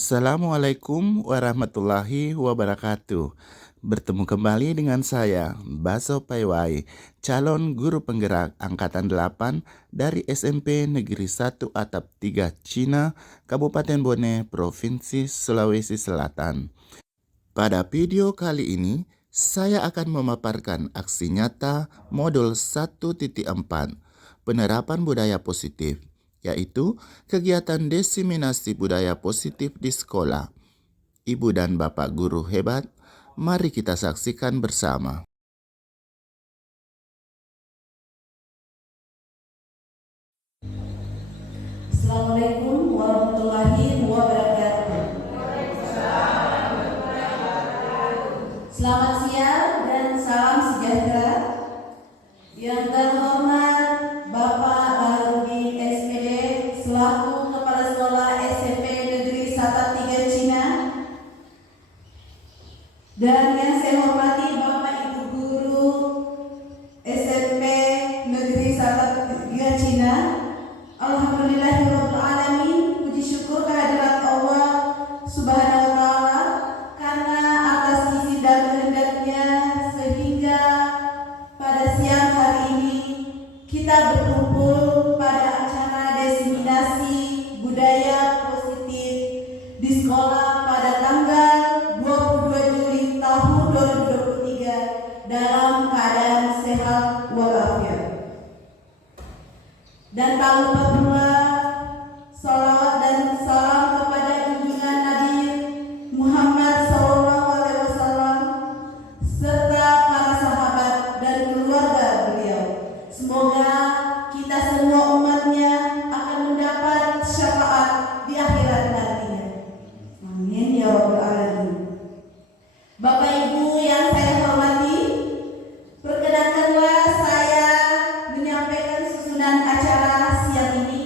Assalamualaikum warahmatullahi wabarakatuh. Bertemu kembali dengan saya, Baso Paiwai, calon guru penggerak Angkatan 8 dari SMP Negeri 1 Atap 3 Cina, Kabupaten Bone, Provinsi Sulawesi Selatan. Pada video kali ini, saya akan memaparkan aksi nyata modul 1.4, penerapan budaya positif, yaitu kegiatan diseminasi budaya positif di sekolah. Ibu dan Bapak guru hebat, mari kita saksikan bersama. Assalamualaikum warahmatullahi wabarakatuh. Selamat siang dan salam sejahtera. Yang terhormat Bapak Baharudin SPD selaku Kepala Sekolah SMP Negeri 1 3 Cina, dan yang saya hormati Bapak Ibu Guru SMP Negeri 1 3 Cina. Alhamdulillahirrahmanirrahim, puji syukur kehadirat Allah Subhanahu wa Ta'ala karena atas izin dan kehendaknya sehingga pada siang hari ini kita berkumpul pada acara diseminasi budaya positif di sekolah pada tanggal 22 Juli tahun 2023 dalam keadaan sehat walafiat. Dan tak lupa pula salawat dan salam kepada junjungan Nabi Muhammad SAW serta para sahabat dan keluarga beliau. Semoga kita semua umatnya akan mendapat syafaat di akhirat nantinya. Amin ya rabbal alamin. Bapak Ibu yang saya hormati, perkenankanlah saya menyampaikan susunan acara siang ini.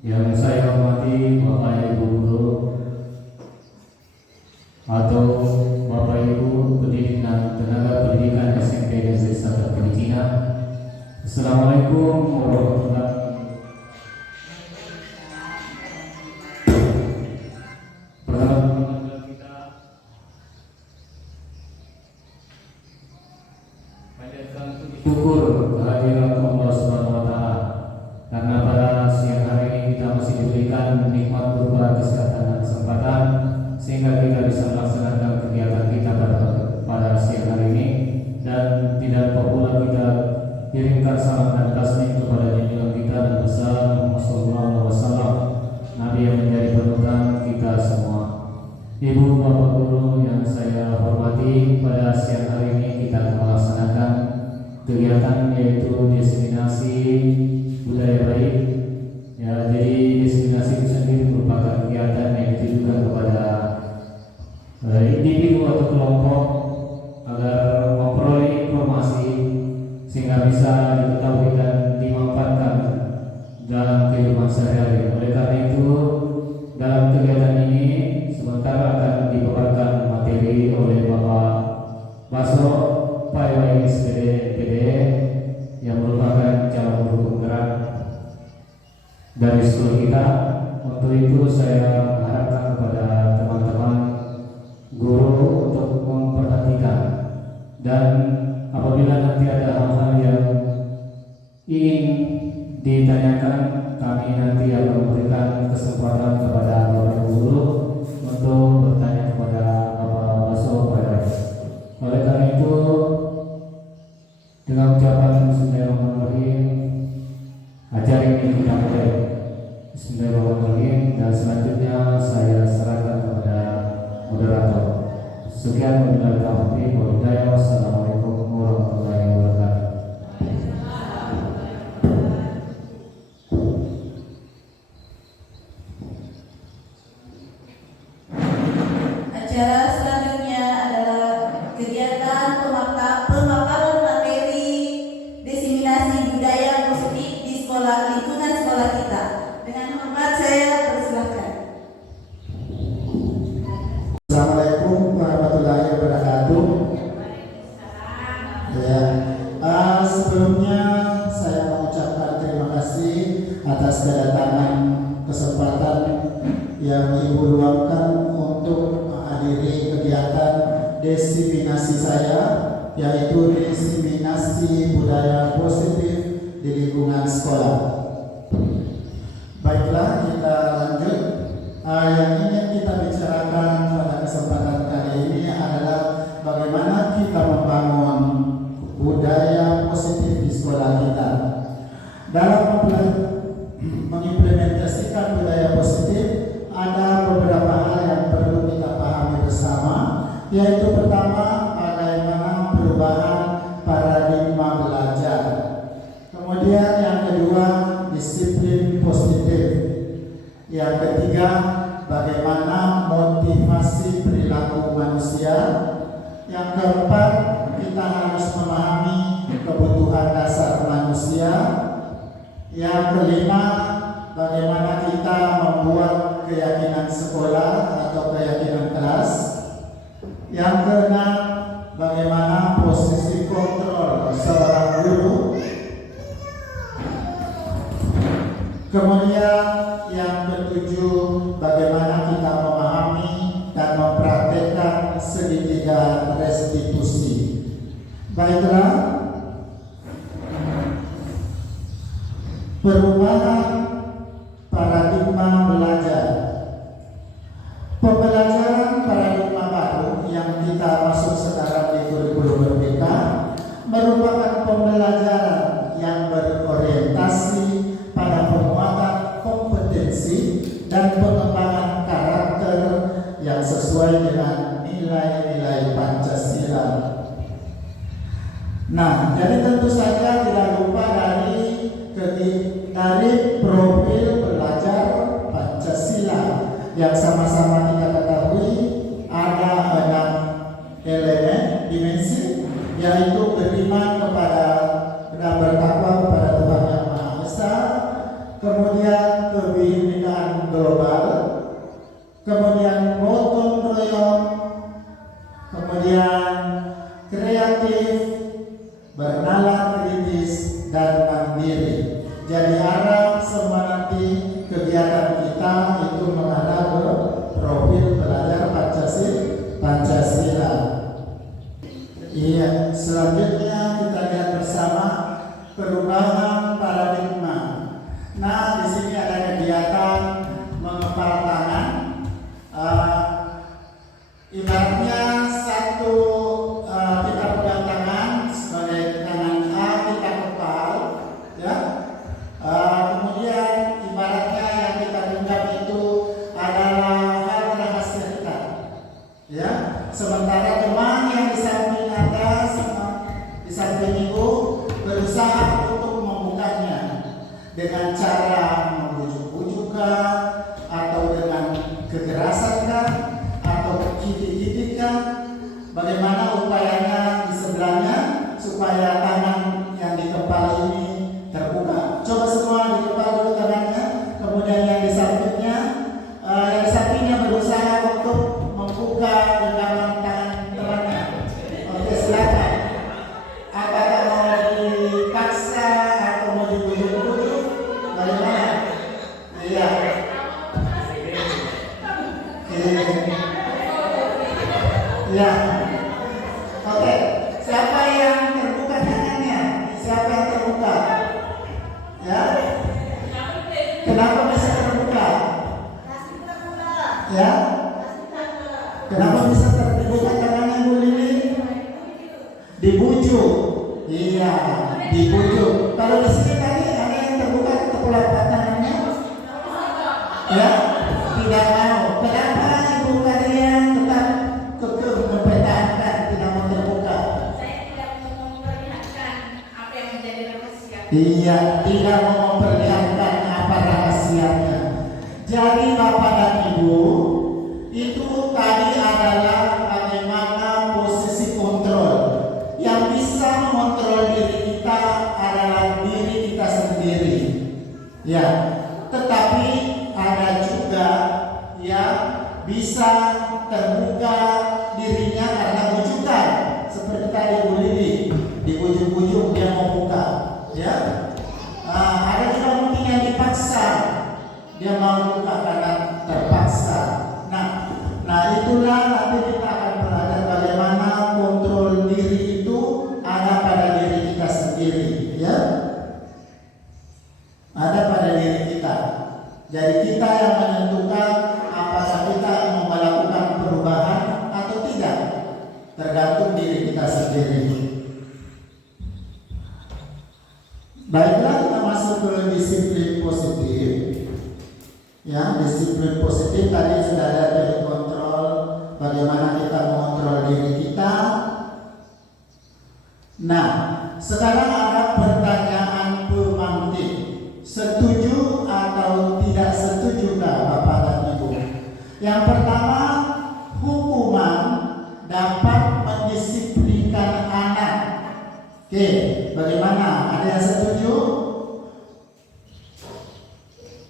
Yang saya hormati Bapak Ibu Guru atau Bapak Ibu pendidik dan tenaga pendidikan SMP Negeri 1 Filipina. Assalamualaikum warahmatullahi wabarakatuh. Pertama kita panjatkan puji syukur kehadirat Allah Subhanahu wa taala karena pada siang hari ini kita masih diberikan nikmat berupa kesehatan dan kesempatan sehingga kita bisa melaksanakan kegiatan kita pada siang hari ini, dan tidak lupa pula kita kirimkan salam dan taslim kepada junjungan kita dan besar Muhammad SAW, Nabi yang menjadi panutan kita semua. Ibu bapak guru yang saya hormati, pada siang hari ini kita akan melaksanakan kegiatan yaitu diseminasi budaya baik. Ya, jadi diseminasi itu sendiri merupakan kegiatan yang ditujukan kepada individu atau kelompok agar memperoleh informasi sehingga bisa diketahui dan dimanfaatkan dalam kehidupan sehari-hari. Oleh karena itu, dalam kegiatan ini sementara akan dibawakan materi oleh Bapak Baso Paiwai SPD NPD yang merupakan calon guru penggerak dari sekolah kita. Untuk itu saya mengharapkan kepada teman-teman guru untuk memperhatikan, dan apabila nanti ada hal-hal yang ingin ditanyakan, kami nanti akan memberikan kesempatan kepada Bapak Guru untuk bertanya kepada Bapak Baso Paiwai. Oleh karena itu, dengan ucapan Bismillahirrahmanirrahim, acara ini kita mulai. Bismillahirrahmanirrahim, dan selanjutnya saya serahkan kepada moderator. Sekian, wabillahi taufiq wal hidayah. Wassalamualaikum warahmatullahi wabarakatuh. Acara selanjutnya adalah kegiatan pemaparan materi diseminasi budaya positif di lingkungan sekolah kita. Dengan hormat saya persilahkan. Assalamualaikum warahmatullahi wabarakatuh. Ya, sebelumnya saya mengucapkan terima kasih atas kedatangan kesempatan yang Ibu luangkan untuk menghadiri kegiatan diseminasi saya, yaitu diseminasi budaya positif di lingkungan sekolah. Baiklah, kita lanjut. Yang ingin kita bicarakan pada kesempatan kali ini adalah bagaimana kita membangun budaya positif di sekolah kita. Dalam mengimplementasikan budaya positif, ada beberapa hal yang perlu kita pahami bersama, yaitu pertama, bagaimana perubahan paradigma belajar. Kemudian yang kedua, disiplin positif. Yang ketiga, bagaimana motivasi perilaku manusia. Yang keempat, kita harus memahami kebutuhan dasar manusia. Yang kelima, bagaimana kita membuat keyakinan sekolah atau keyakinan kelas. Yang keenam, bagaimana posisi kontrol seorang guru. Kemudian yang ketujuh, bagaimana kita memahami dan mempraktekkan segitiga restitusi. Baiklah, perubahan paradigma belajar. Pembelajaran paradigma baru yang kita masuk sekarang di kurikulum Merdeka merupakan pembelajaran yang berorientasi pada penguatan kompetensi dan pengembangan karakter yang sesuai dengan nilai-nilai Pancasila. Nah, jadi tentu saja tidak lupa dari profil belajar Pancasila yang sama-sama kita ketahui ada 6 elemen dimensi, yaitu beriman kepada dan bertakwa kepada Tuhan Yang Maha Esa, kemudian kebinekaan kegiatan kita itu mengarah ke profil pelajar Pancasila. Iya, selanjutnya kita lihat bersama perubahan paradigma. Nah, di sini ada kegiatan mengepal tangan. Ibaratnya satu kita pegang tangan sebagai tangan A, kita kepal, ya. Kemudian ibaratnya yang kita genggam itu adalah hal rahasia kita, ya. Sementara teman yang di samping atas, di samping ibu berusaha untuk membukanya dengan cara membujuk-bujukkan atau dengan kekerasankah atau kidik-kidikkan. Bagaimana upayanya di sebelahnya supaya tangan yang dikepal ini terbuka. Coba semua dikepal dulu tangannya, kemudian yang di sampingnya berusaha untuk membuka genggaman tangan temannya. Oke, silakan. Apakah mau dipaksa atau mau dibujuk-bujuk? Bagaimana? Iya. Ya. Oke. Siapa yang terbuka tangannya? Siapa yang terbuka? Ya. Kenapa bisa terbuka? Ya. Kenapa bisa terbuka tangannya, Bu Lili? Dibujuk. Iya, dibujuk. Kalau di sini tadi ada yang terbuka telapak tangannya? Ya, tidak mau. Kenapa ibu kalian tetap kekeh mempertahankan tidak mau terbuka? Saya tidak mau memperlihatkan apa yang menjadi rahasia. Iya, tidak mau memperlihatkan apa rahasianya. Jadi Bapak dan Ibu, itu tadi adalah bagaimana posisi kontrol. Yang bisa mengontrol diri kita adalah diri kita sendiri. Ya, tetapi ada juga yang bisa terbuka dirinya karena bujukan. Seperti tadi Bu Lili, dibujuk-bujuk dia mau buka. Ya, ada juga mungkin yang dipaksa, dia mau buka karena terpaksa. Nah itulah nanti kita akan belajar bagaimana kontrol diri itu ada pada diri kita sendiri, ya. Ada pada diri kita. Jadi kita yang menentukan apakah kita mau melakukan perubahan atau tidak, tergantung diri kita sendiri. Baiklah, kita masuk ke disiplin positif. Ya, disiplin positif tadi sudah ada dari kontrol, bagaimana kita mengontrol diri kita. Nah, sekarang ada pertanyaan pemantik. Setuju atau tidak setujukah Bapak dan Ibu? Yang pertama, hukuman dapat mendisiplinkan anak. Oke, bagaimana? Ada yang setuju?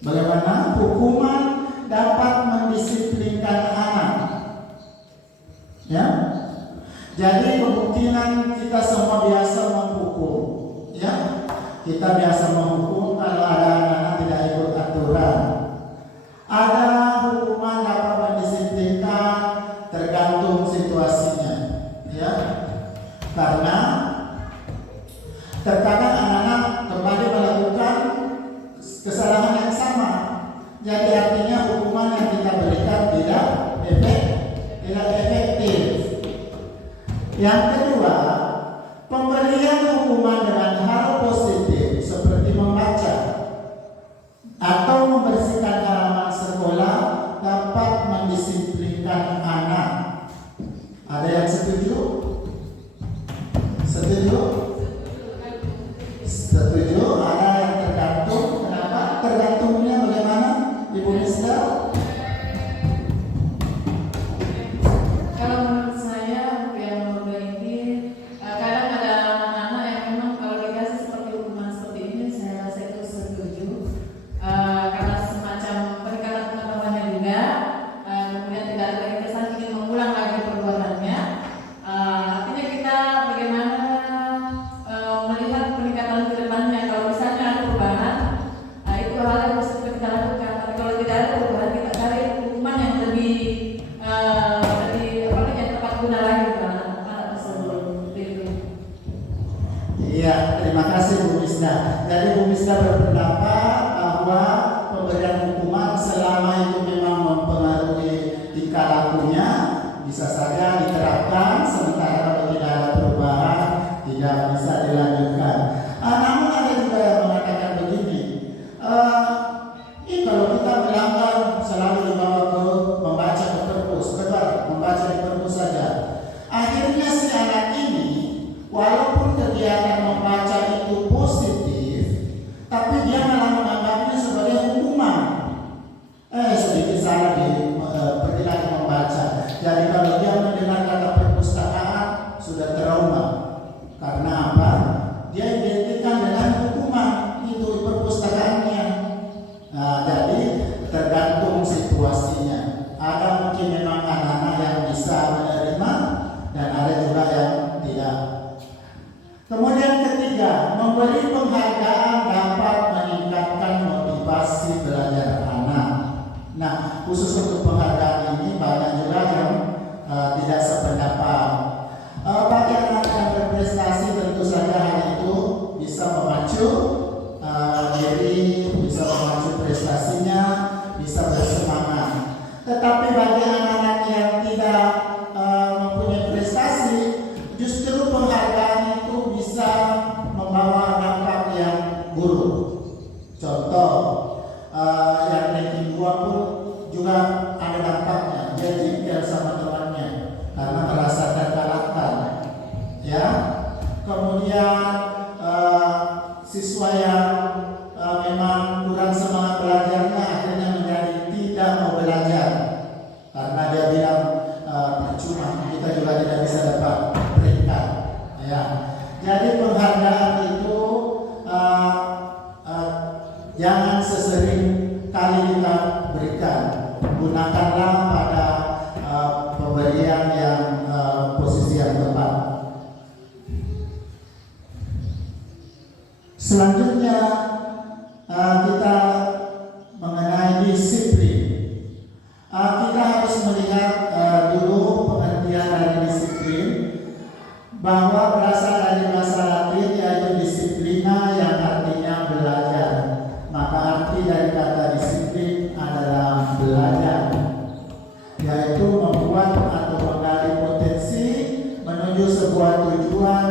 Bagaimana hukuman dapat mendisiplinkan anak? Ya, jadi kemungkinan kita semua biasa menghukum, ya. Kita biasa menghukum kalau ada anak-anak tidak ikut aturan. Ada hukuman dapat mendisiplinkan tergantung situasinya, ya. Karena terkadang anak-anak kembali melakukan kesalahan yang sama. Jadi artinya hukuman yang kita berikan tidak efektif. Yang kedua, pemberian hukuman dengan hal positif seperti membaca atau membersihkan halaman sekolah dapat mendisiplinkan anak. Ada yang setuju? Setuju? Setuju? Ada yang tergantung? Kenapa? Tergantungnya bagaimana, Ibu Nisda? Kalau menurut saya yang menurut ini kadang ada anak-anak yang memang kalau dikasih seperti hukuman seperti ini saya rasa itu setuju karena semacam pemberian hukuman selama itu memang mempengaruhi tingkah lakunya bisa saja diterapkan, sementara kalau tidak ada perubahan tidak bisa dilanjutkan. Namun ada juga yang mengatakan begini, kalau kita melanggar selalu dibawa ke membaca ke perpus, betul, membaca di perpus saja. Akhirnya si anak ini, walaupun kegiatan membaca itu positif, tapi dia malah menganggapnya sebagai hukuman. Sedikit salah di perkiraan membaca. Jadi kalau dia mendengar kata perpustakaan sudah trauma. Karena apa? Dia identikan dengan hukuman itu perpustakaannya. Jadi tergantung situasinya. Ada mungkin memang anak-anak yang bisa menerima dan ada juga yang tidak. Kemudian ketiga, memberi penghargaan dapat meningkatkan motivasi belajar anak. Nah, khusus untuk penghargaan ini banyak juga yang tidak sependapat. Bagi anak yang berprestasi tentu saja hal itu bisa memacu diri, bisa memacu prestasinya, bisa bersemangat. Tetapi bagi anak-anak yang tidak mempunyai prestasi, justru penghargaan itu bisa membawa dampak yang buruk. Contoh, yang ranking 2 pun juga ada dampaknya. Dia jengkel sama temannya karena merasa terkalahkan. Ya. Kemudian siswa yang memang kurang semangat belajarnya akhirnya menjadi tidak mau belajar karena dia bilang percuma, kita juga tidak bisa dapat peringkat. Ya. Jadi penghargaan itu jangan sesering kali kita berikan. Gunakanlah pada pemberian yang posisi yang tepat. Selanjutnya kita mengenai disiplin. Kita harus melihat dulu pengertian dari disiplin, bahwa berasal dari bahasa Latin yaitu disiplina yang artinya belajar. Maka arti dari kata disiplin adalah belajar, yaitu membuat atau menggali potensi menuju sebuah tujuan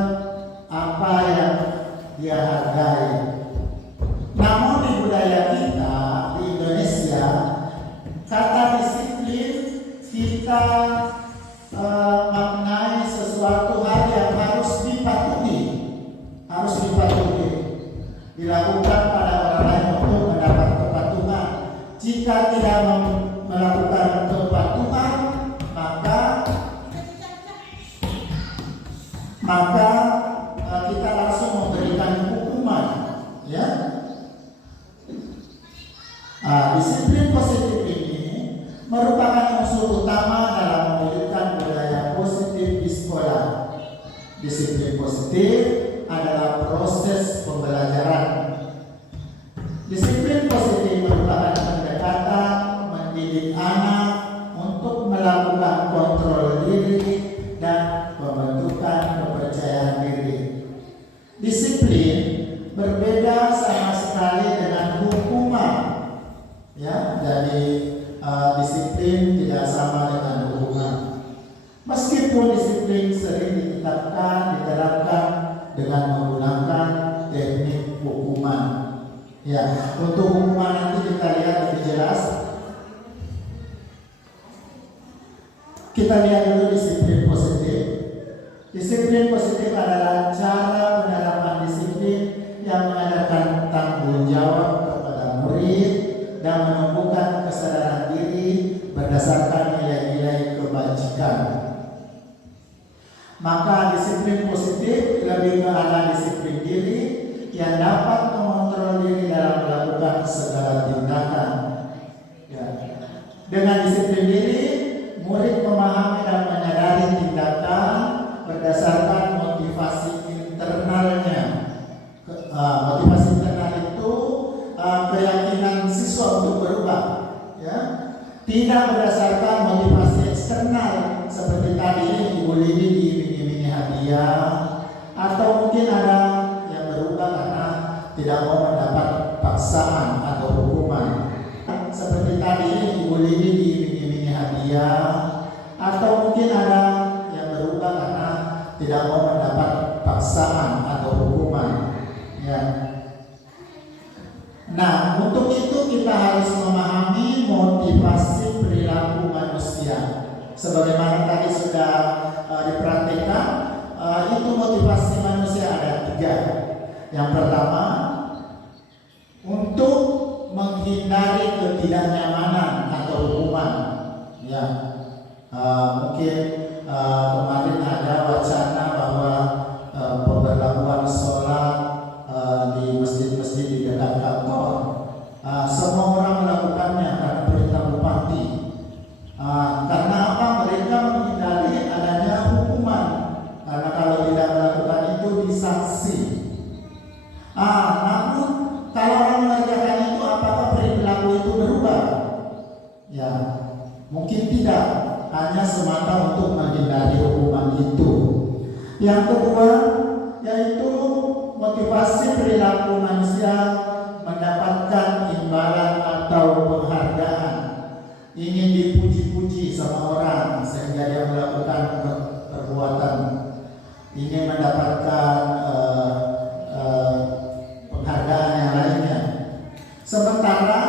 apa yang dia hargai. Namun di budaya kita di Indonesia, kata disiplin kita maknai sesuatu hal yang harus dipatuhi, dilakukan pada orang lain untuk mendapat kepatuhan. Jika tidak melakukan kepatuhan, maka kita langsung memberikan hukuman. Ya. Disiplin positif ini merupakan unsur utama dalam mewujudkan budaya positif di sekolah. Disiplin positif adalah proses pembelajaran. Disiplin positif merupakan pendekatan mendidik anak untuk melakukan kontrol diri dan pembentukan kepercayaan diri. Disiplin berbeda sama sekali dengan hukuman. Ya, jadi disiplin tidak sama dengan hukuman. Meskipun disiplin sering diterapkan dengan menggunakan teknik hukuman. Ya, untuk hukuman nanti kita lihat lebih jelas. Kita lihat dulu disiplin positif. Disiplin positif adalah cara penerapan disiplin yang mengajarkan tanggung jawab kepada murid dan menumbuhkan kesadaran diri berdasarkan nilai-nilai kebajikan. Maka disiplin positif lebih ke arah disiplin diri yang dapat mengontrol diri dalam melakukan segala tindakan. Ya. Dengan disiplin diri, murid memahami dan menyadari tindakan berdasarkan motivasi internalnya. Motivasi internal itu keyakinan siswa untuk berubah, ya. Tidak berdasarkan motivasi eksternal seperti tadi Ibu Lili diiming-imingi hadiah, atau mungkin ada yang berubah karena tidak mau mendapat paksaan atau hukuman. Sebagaimana tadi sudah diperhatikan, itu motivasi manusia ada 3. Yang pertama, untuk menghindari ketidaknyamanan atau hukuman. Ya, mungkin kemarin ada wacana bahwa pemberlakuan sholat di masjid-masjid di dekat kantor, semua orang melakukannya karena perintah bupati. Karena apa? Mereka menghindari adanya hukuman, karena kalau tidak melakukan itu disanksi. Namun kalau orang mengerjakan itu, apakah perilaku itu berubah? Ya, mungkin tidak, hanya semata untuk menghindari hukuman itu. Yang kedua, yaitu motivasi perilaku manusia mendapatkan imbalan atau penghargaan. Ingin dipuji-puji sama orang sehingga dia melakukan perbuatan, ingin mendapatkan penghargaan yang lainnya. Sementara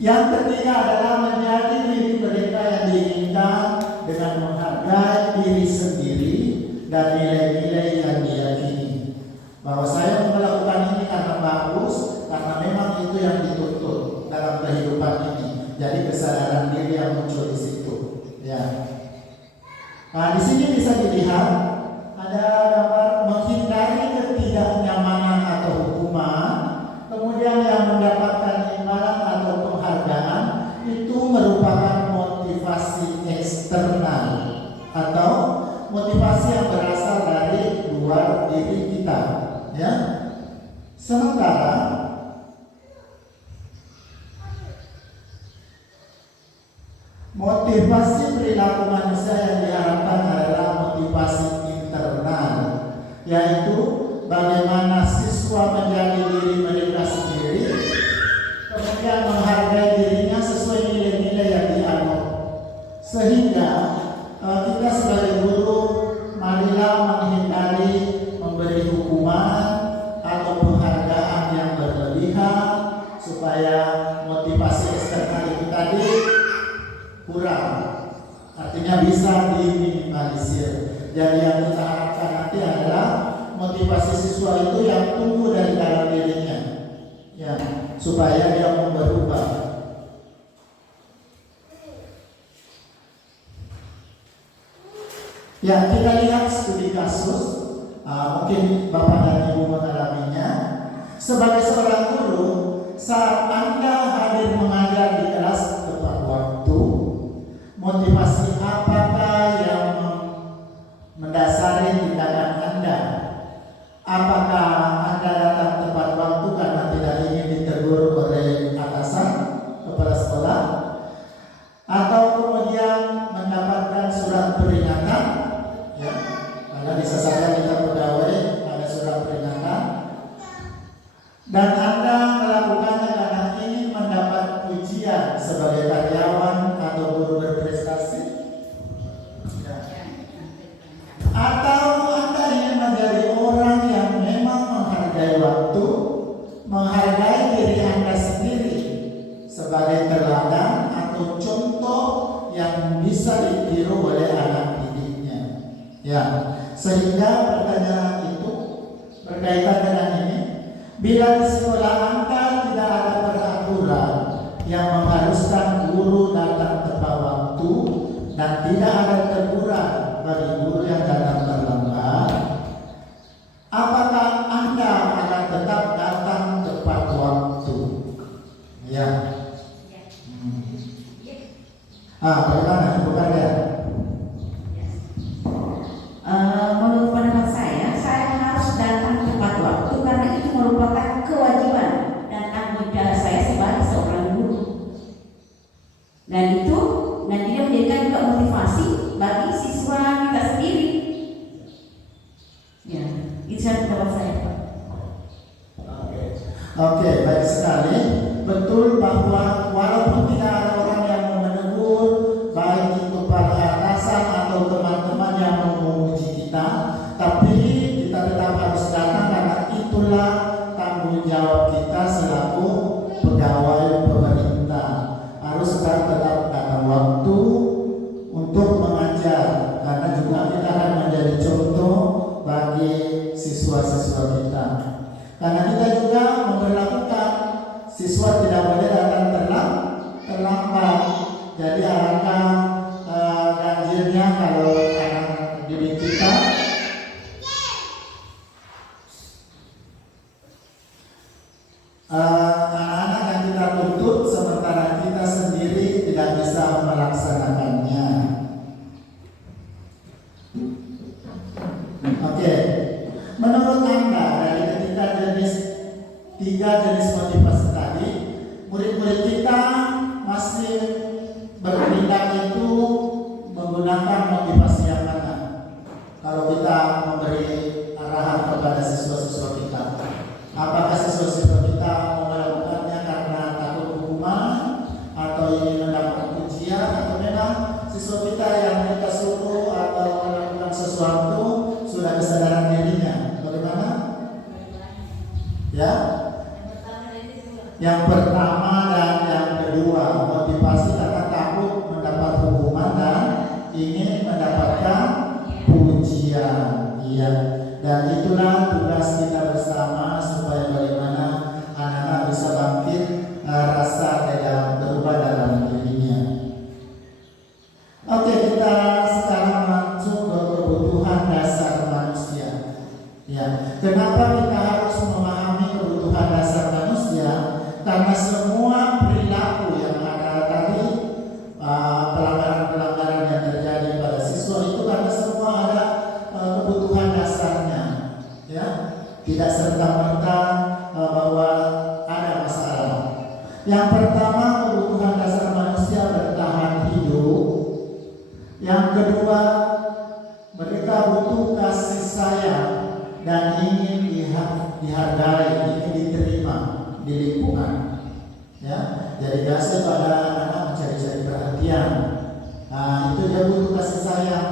yang ketiga adalah menjadi diri mereka yang diinginkan dengan menghargai diri sendiri dan nilai-nilai yang diyakini. Bahwa saya melakukan ini karena bagus, karena memang itu yang dituntut dalam kehidupan ini. Jadi kesadaran diri yang muncul di situ. Ya. Nah, di sini bisa dilihat ada gambar menghindari ketidaknyamanan atau hukuman, kemudian yang mendapatkan imbalan atau penghargaan itu merupakan motivasi eksternal atau motivasi yang berasal dari luar diri kita, ya. Sementara motivasi perilaku manusia yang diharapkan adalah motivasi internal, yaitu bagaimana siswa menjadi diri mereka sendiri, kemudian menghargai dirinya sesuai nilai-nilai yang dianut. Sehingga kita sebagai guru, marilah menghindari memberi hukuman atau penghargaan yang berlebihan, supaya motivasi eksternal itu tadi kurang, artinya bisa diminimalisir. Jadi yang kita harapkan nanti adalah motivasi siswa itu yang tumbuh dari dalam dirinya, ya, supaya dia mau berubah. Ya, kita lihat studi kasus, mungkin Bapak dan Ibu mengalaminya. Sebagai seorang guru, saat Anda hadir mengajar di kelas tepat waktu, motivasi apakah yang mendasari tindakan Anda? Apakah Anda datang tepat waktu karena tidak ingin ditegur oleh atasan, kepala sekolah, atau kemudian mendapatkan surat peringatan? Ya, karena bisa saja kita pegawai ada surat peringatan, dan Anda melakukannya karena ingin mendapat pujian sebagai karyawan atau guru berprestasi, ya. Atau Anda ingin menjadi orang yang memang menghargai waktu, menghargai diri Anda sendiri sebagai teladan atau contoh yang bisa ditiru oleh anak didiknya, ya. Sehingga pertanyaan itu berkaitan dengan ini. Bila di sekolah Anda tidak ada peraturan yang mengharuskan guru datang tepat waktu dan tidak ada teguran bagi guru yang datang terlambat, apakah Anda akan tetap datang tepat waktu? Ya. Bagaimana? Bukan ya? Menurut pendapat saya harus datang tepat waktu karena itu merupakan kewajiban dan tanggung jawab saya sebagai seorang guru. Dan itu nantinya menjadikan juga motivasi bagi siswa kita sendiri. Ya, itu pendapat saya, Pak. Oke, baik sekali. Betul bahwa walaupun tidak ada orang yang mau menegur, baik itu para atasan atau teman-teman yang mau memuji kita, tapi kita tetap harus datang karena itulah tanggung jawab kita selaku pegawai pemerintah. Harus tetap datang waktu, pertama, kebutuhan dasar manusia bertahan hidup. Yang kedua, mereka butuh kasih sayang dan ingin dihargai, ingin diterima di lingkungan. Ya, jadi biasa itu ada anak-anak mencari-cari perhatian. Nah, itu dia butuh kasih sayang.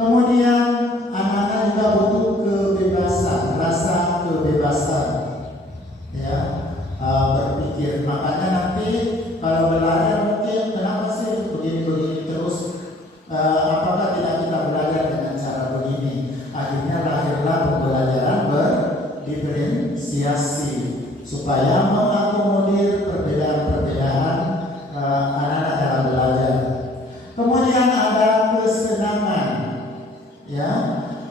Kemudian anak-anak juga butuh kebebasan, rasa kebebasan. Ya, berpikir. Makanya nanti kalau belajar mungkin kenapa sih begini-begini terus? Apakah tidak kita belajar dengan cara begini? Akhirnya lahirlah pembelajaran berdiferensiasi supaya mengakomodir perbedaan-perbedaan anak-anak dalam belajar. Kemudian ada kesenangan, ya,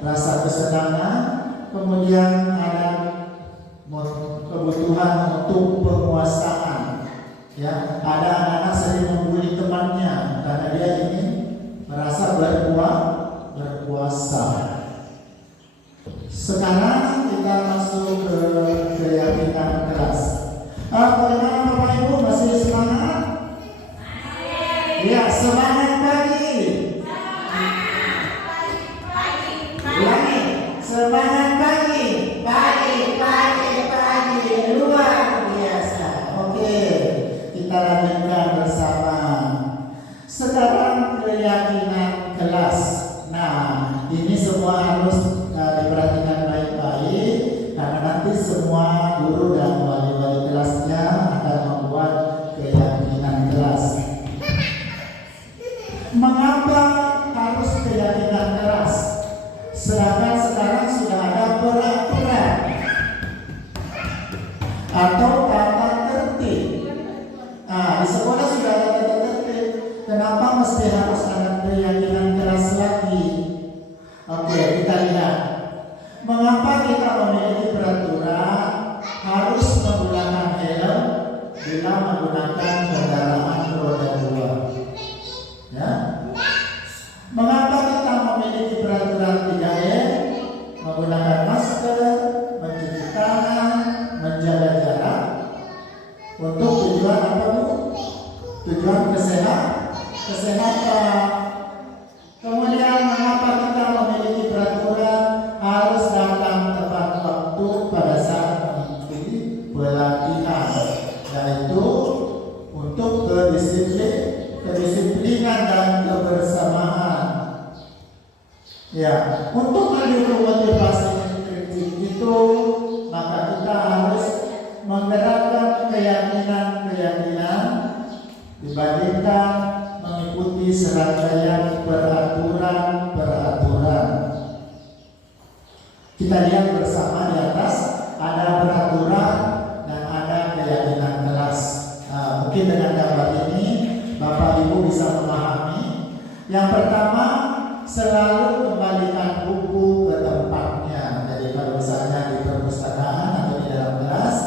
rasa kesenangan. Kemudian ada kebutuhan untuk penguasaan, ya. Ada anak-anak sering membuli temannya karena dia ingin merasa berkuasa. Sekarang kita masuk ke keyakinan kelas. Bagaimana Bapak Ibu, masih semangat? Ya, semangat pagi. Ulangi, semangat pagi. Pagi, luar biasa. Oke, kita lanjutkan bersama. Sekarang keyakinan kelas. Nah, ini semua harus diperhatikan baik-baik karena nanti semua guru dan wali-wali kelasnya akan membuat keyakinan kelas. Mengapa harus keyakinan kelas? Sedangkan sekarang sudah ada peraturan atau tata tertib. Nah, di sekolah sudah ada tata tertib. Kenapa mesti harus ada keyakinan kelas lagi? Oke, kita lihat. Mengapa kita memiliki peraturan harus menggunakan helm bila menggunakan kendaraan roda 2? Ya. Mengapa kita memiliki peraturan 3M, menggunakan masker, mencuci tangan, menjaga jarak? Untuk tujuan apa, Bu? Tujuan kesehatan. Kemudian mengapa kita memiliki peraturan harus datang tepat waktu pada saat mengikuti pelatihan, yaitu untuk kedisiplinan dan kebersamaan. Ya, untuk mendukung motivasi intrinsik itu, maka kita harus menggerakkan keyakinan dibandingkan mengikuti serangkaian peraturan. Kita lihat bersama di atas ada peraturan dan ada keyakinan kelas. Nah, mungkin dengan gambar ini Bapak Ibu bisa memahami. Yang pertama, selalu kembalikan buku ke tempatnya. Jadi kalau misalnya di perpustakaan atau di dalam kelas,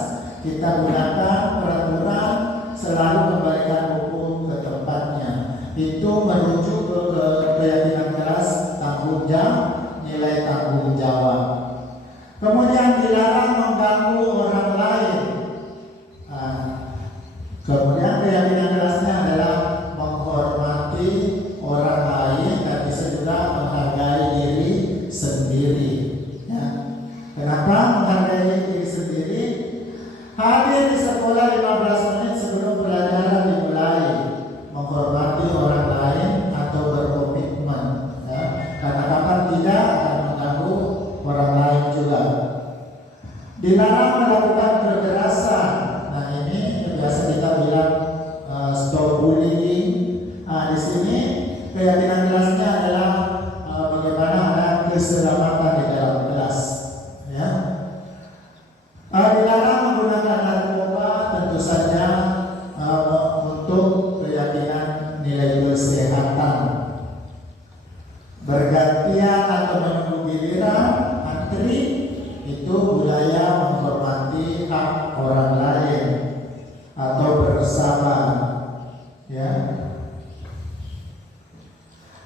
kita gunakan peraturan selalu kembalikan buku ke tempatnya. Itu merujuk ke keyakinan kelas nilai tanggung jawab. Kemudian dilarang mengganggu orang lain. Kemudian keyakinan kelasnya adalah menghormati orang lain dan bisa juga menghargai diri sendiri. Ya. Kenapa menghargai diri sendiri? Hadir di sekolah 15 menit sebelum pelajaran dimulai, menghormati orang lain atau berkomitmen. Ya. Karena kapan tidak akan mengganggu orang lain juga. Dilarang melakukan kekerasan. Nah, ini biasa kita bilang stop bullying. Di sini keyakinan kelasnya adalah bagaimana ada keselamatan di dalam kelas. Ya. Dilarang menggunakan narkoba, tentu saja untuk keyakinan nilai kesehatan. Bergantian atau menunggu giliran antri itu budaya menghormati hak orang lain atau bersabar. Ya.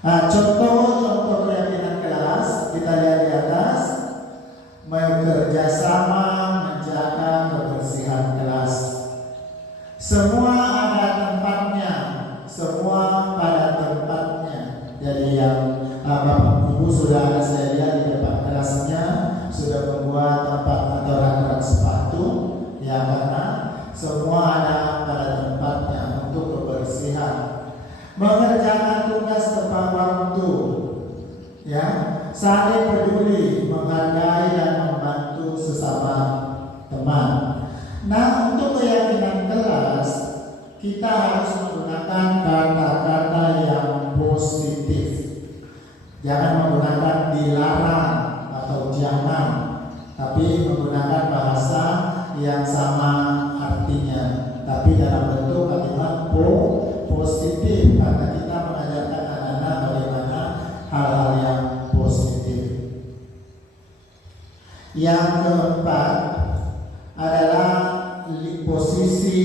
Contoh keyakinan kelas kita lihat di atas. Bekerja sama menjaga kebersihan kelas. Semua ada tempatnya, semua pada tempatnya. Jadi yang Bapak Ibu sudah ada, saya lihat di depan kelasnya sudah membuat tempat atau rak-rak sepatu, ya, karena semua ada pada tempatnya untuk kebersihan. Mengerjakan tugas tepat waktu, ya, saling peduli, menghargai dan membantu sesama teman. Nah, untuk keyakinan kelas kita harus menggunakan kata-kata yang positif. Jangan menggunakan dilarang atau jangan, tapi menggunakan bahasa yang sama artinya, tapi dalam bentuk kalimat positif, karena kita mengajarkan anak-anak bagaimana hal-hal yang positif. Yang keempat adalah posisi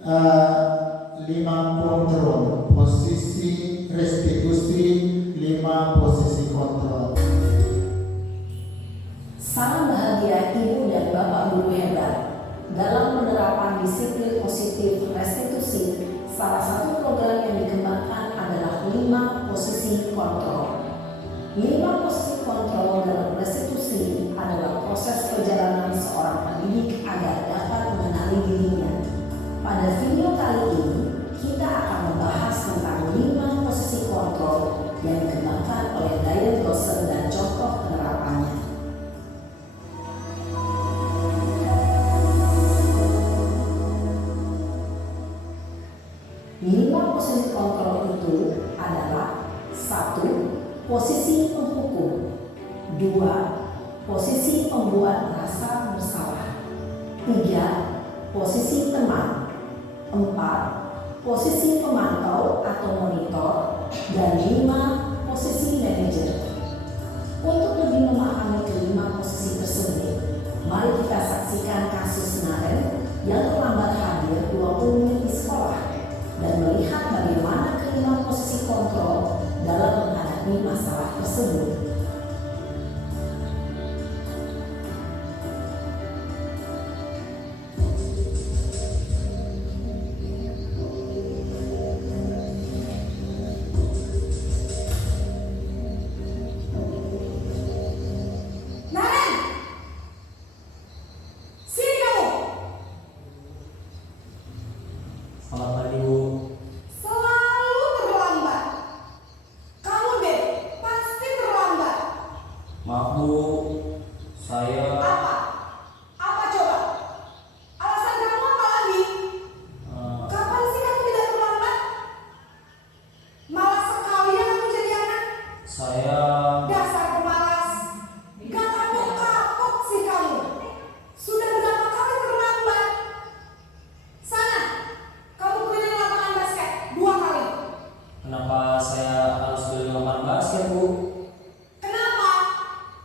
5 kontrol, posisi restitusi, 5 posisi kontrol. Salam bahagia Ibu dan Bapak Guru hebat. Dalam penerapan disiplin positif restitusi, salah satu program yang dikembangkan adalah 5 posisi kontrol. 5 posisi kontrol dalam restitusi adalah proses perjalanan seorang pendidik agar dapat mengenali dirinya. Pada video kali ini, kita akan membahas tentang 5 posisi kontrol yang dikembangkan oleh Diane Dawson dan contoh penerapannya. 5 posisi kontrol itu adalah: 1. Posisi penghukum. 2. Posisi pembuat merasa bersalah. 3. Posisi teman. 4. Posisi pemantau atau monitor. Dan 5. Posisi manajer. Untuk lebih memahami kelima posisi tersebut, mari kita saksikan kasus Naren yang terlambat hadir 20 menit di sekolah dan melihat bagaimana kelima posisi kontrol dalam menghadapi masalah tersebut. Selamat pagi, Bu. Selalu terlambat. Kamu deh, pasti terlambat. Maaf, Bu. Saya Apa? Apa coba? Alasan kamu apa lagi? eh, Kapan sih kamu tidak terlambat? Malas sekali ya kamu jadi anak. saya Dasar pemalas. Gak kapok-kapok sih kamu. Sudah berapa kali terlambat? Sana, kamu keliling lapangan basket 2 kali. kenapa saya harus beli lapangan basket, Bu? Kenapa?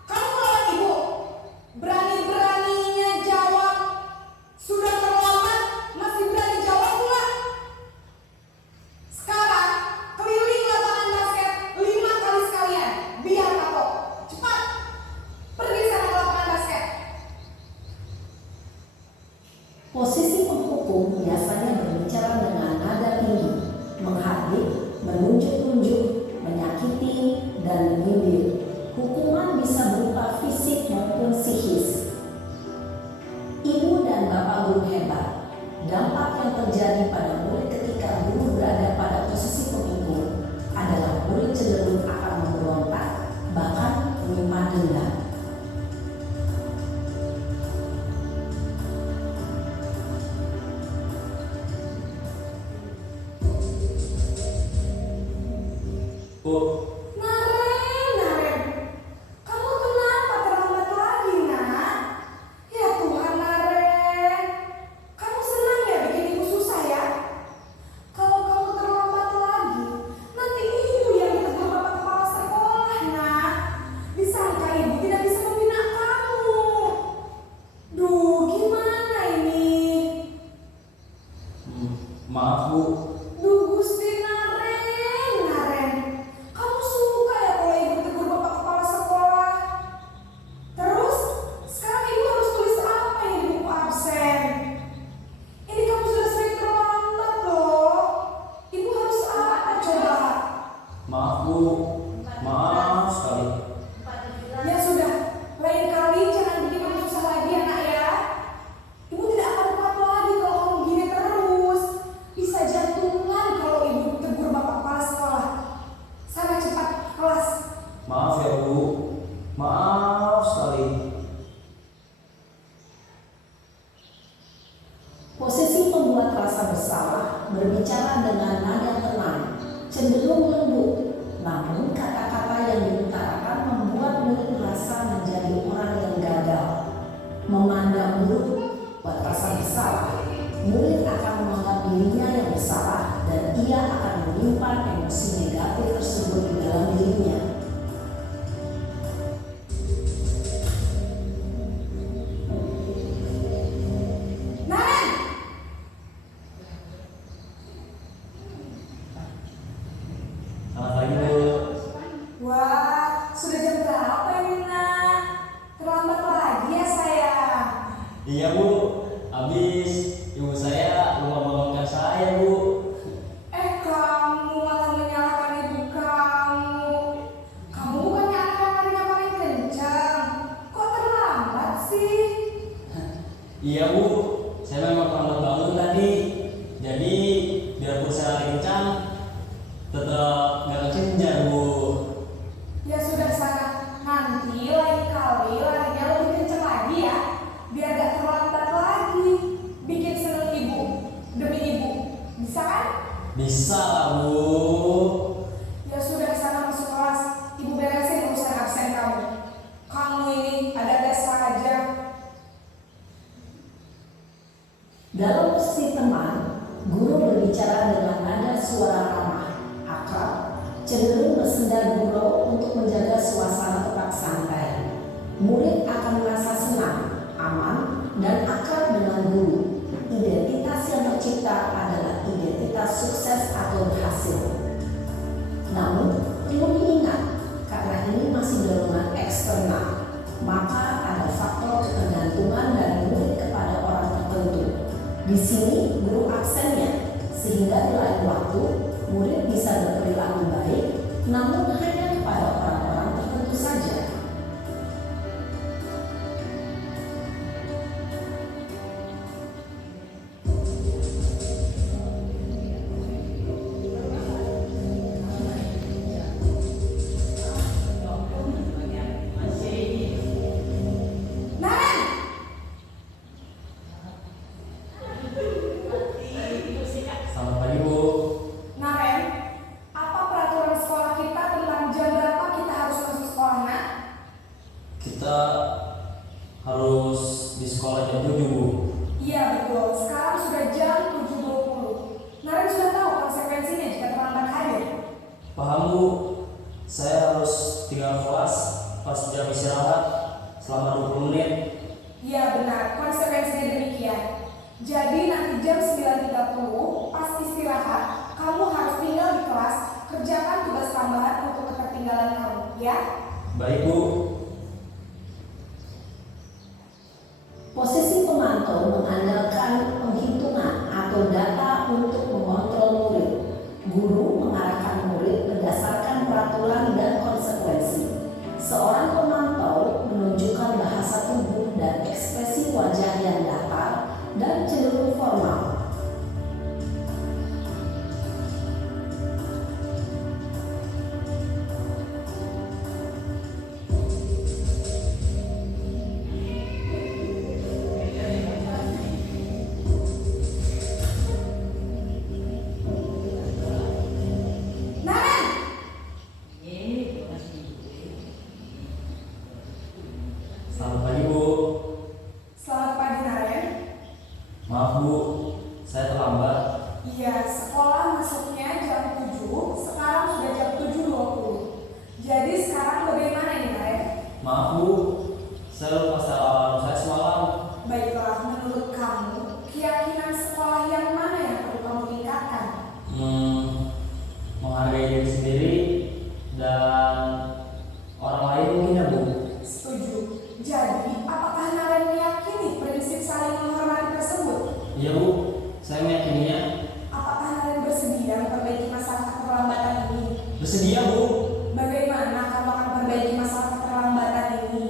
Kamu melawan ibu. Berani-beraninya jawab. Sudah terlambat, masih berani jawab pula. Sekarang, keliling lapangan basket 5 kali sekalian. Biar kapok. Cepat. Pergi sana ke lapangan basket. Posisi penghukum biasanya berbicara dengan nada tinggi, menghardik, menunjuk-nunjuk, menyakiti, dan menyindir. Hukuman bisa berupa fisik maupun psikis. Ibu dan Bapak Guru hebat, dampak yang terjadi pada murid ketika guru berada pada posisi penghukum adalah murid cenderung akan memberontak, bahkan menyimpan dendam. Bu, Naren, kamu kenapa terlambat lagi, nak? Ya Tuhan, Naren, kamu senang ya bikin ibu susah ya? Kalau kamu terlambat lagi, nanti ibu yang ditegur bapak kepala sekolah, nak. Disangka ibu tidak bisa membina kamu. Duh, gimana ini? maaf, Bu. Duh, Gusti Naren, kamu suka ya kalau ibu tegur bapak kepala sekolah? Terus, sekarang ibu harus tulis apa ini di buku absen? Ini kamu sudah sering terlambat. berbicara dengan nada tenang, cenderung lembut, namun kata-kata yang diutarakan membuat murid merasa menjadi orang yang gagal. Memandang murid merasa bersalah, murid akan menganggap dirinya yang bersalah dan ia akan menyimpan emosi negatif tersebut di dalam dirinya. Naren, Selamat pagi Bu. wah, sudah jam berapa ini nak? Terlambat lagi ya sayang. Iya Bu, habis ibu saya lupa bangunkan saya Bu. Kamu malah menyalahkan ibu kamu. Kamu bukannya anak yang larinya paling kencang. Kok terlambat sih? Iya Bu, saya memang terlambat bangun tadi. Jadi biarpun saya lari kencang, tetap nggak kekejar Bu. Ya sudah sana, nanti lain kali larinya lebih kencang lagi ya. Biar gak terlambat lagi. Bikin seneng ibu, demi ibu. Bisa kan? Bisa lah Bu. Ya sudah sana masuk kelas. Ibu beresin urusan absen kamu. Kamu ini ada saja. Dalam posisi teman, guru berbicara dengan nada suara ramah, akrab, cenderung bersenda gurau untuk menjaga suasana tetap santai. Murid akan merasa senang, aman, dan akrab dengan guru. Identitas yang tercipta adalah identitas sukses atau berhasil. Namun, perlu diingat, karena ini masih dorongan eksternal, maka ada faktor ketergantungan dari murid kepada orang tertentu. Di sini guru aksennya, sehingga di lain waktu murid bisa berperilaku baik, namun hanya kepada orang-orang tertentu saja. Naren, Selamat pagi Bu. Naren, apa peraturan sekolah kita tentang jam berapa kita harus masuk sekolah nak? Kita harus di sekolah jam 7 Bu. Iya betul, sekarang sudah jam 7.20. Naren sudah tahu konsekuensinya jika terlambat hadir. Paham Bu, saya harus tinggal kelas pas jam istirahat selama 20 menit. Iya benar, konsekuensinya demikian. Jadi nanti jam 9.30 pas istirahat, kamu harus tinggal di kelas, kerjakan tugas tambahan untuk ketertinggalan kamu, ya? Baik Bu. Posisi pemantau mengandalkan penghitungan atau data untuk mengontrol murid. Guru mengarahkan murid berdasarkan peraturan dan konsekuensi. Seorang pemantau menunjukkan bahasa tubuh dan ekspresi wajah yang datar dan cenderung formal. Naren, Selamat pagi Bu. selamat pagi Naren. Maaf Bu, saya terlambat. Iya, sekolah masuknya jam 7, sekarang sudah jam 7.20. Jadi sekarang bagaimana ini Naren? Maaf Bu, saya lupa setel alarm saya semalam. Baiklah, menurut kamu, keyakinan sekolah yang mana yang perlu kamu tingkatkan? Menghargai diri sendiri dan orang lain mungkin ya Bu. Setuju. Jadi, apakah Naren meyakini prinsip saling menghormati tersebut? Iya Bu, saya meyakininya. Apakah Naren bersedia memperbaiki masalah keterlambatan ini? Bersedia Bu. Bagaimana kamu akan perbaiki masalah keterlambatan ini?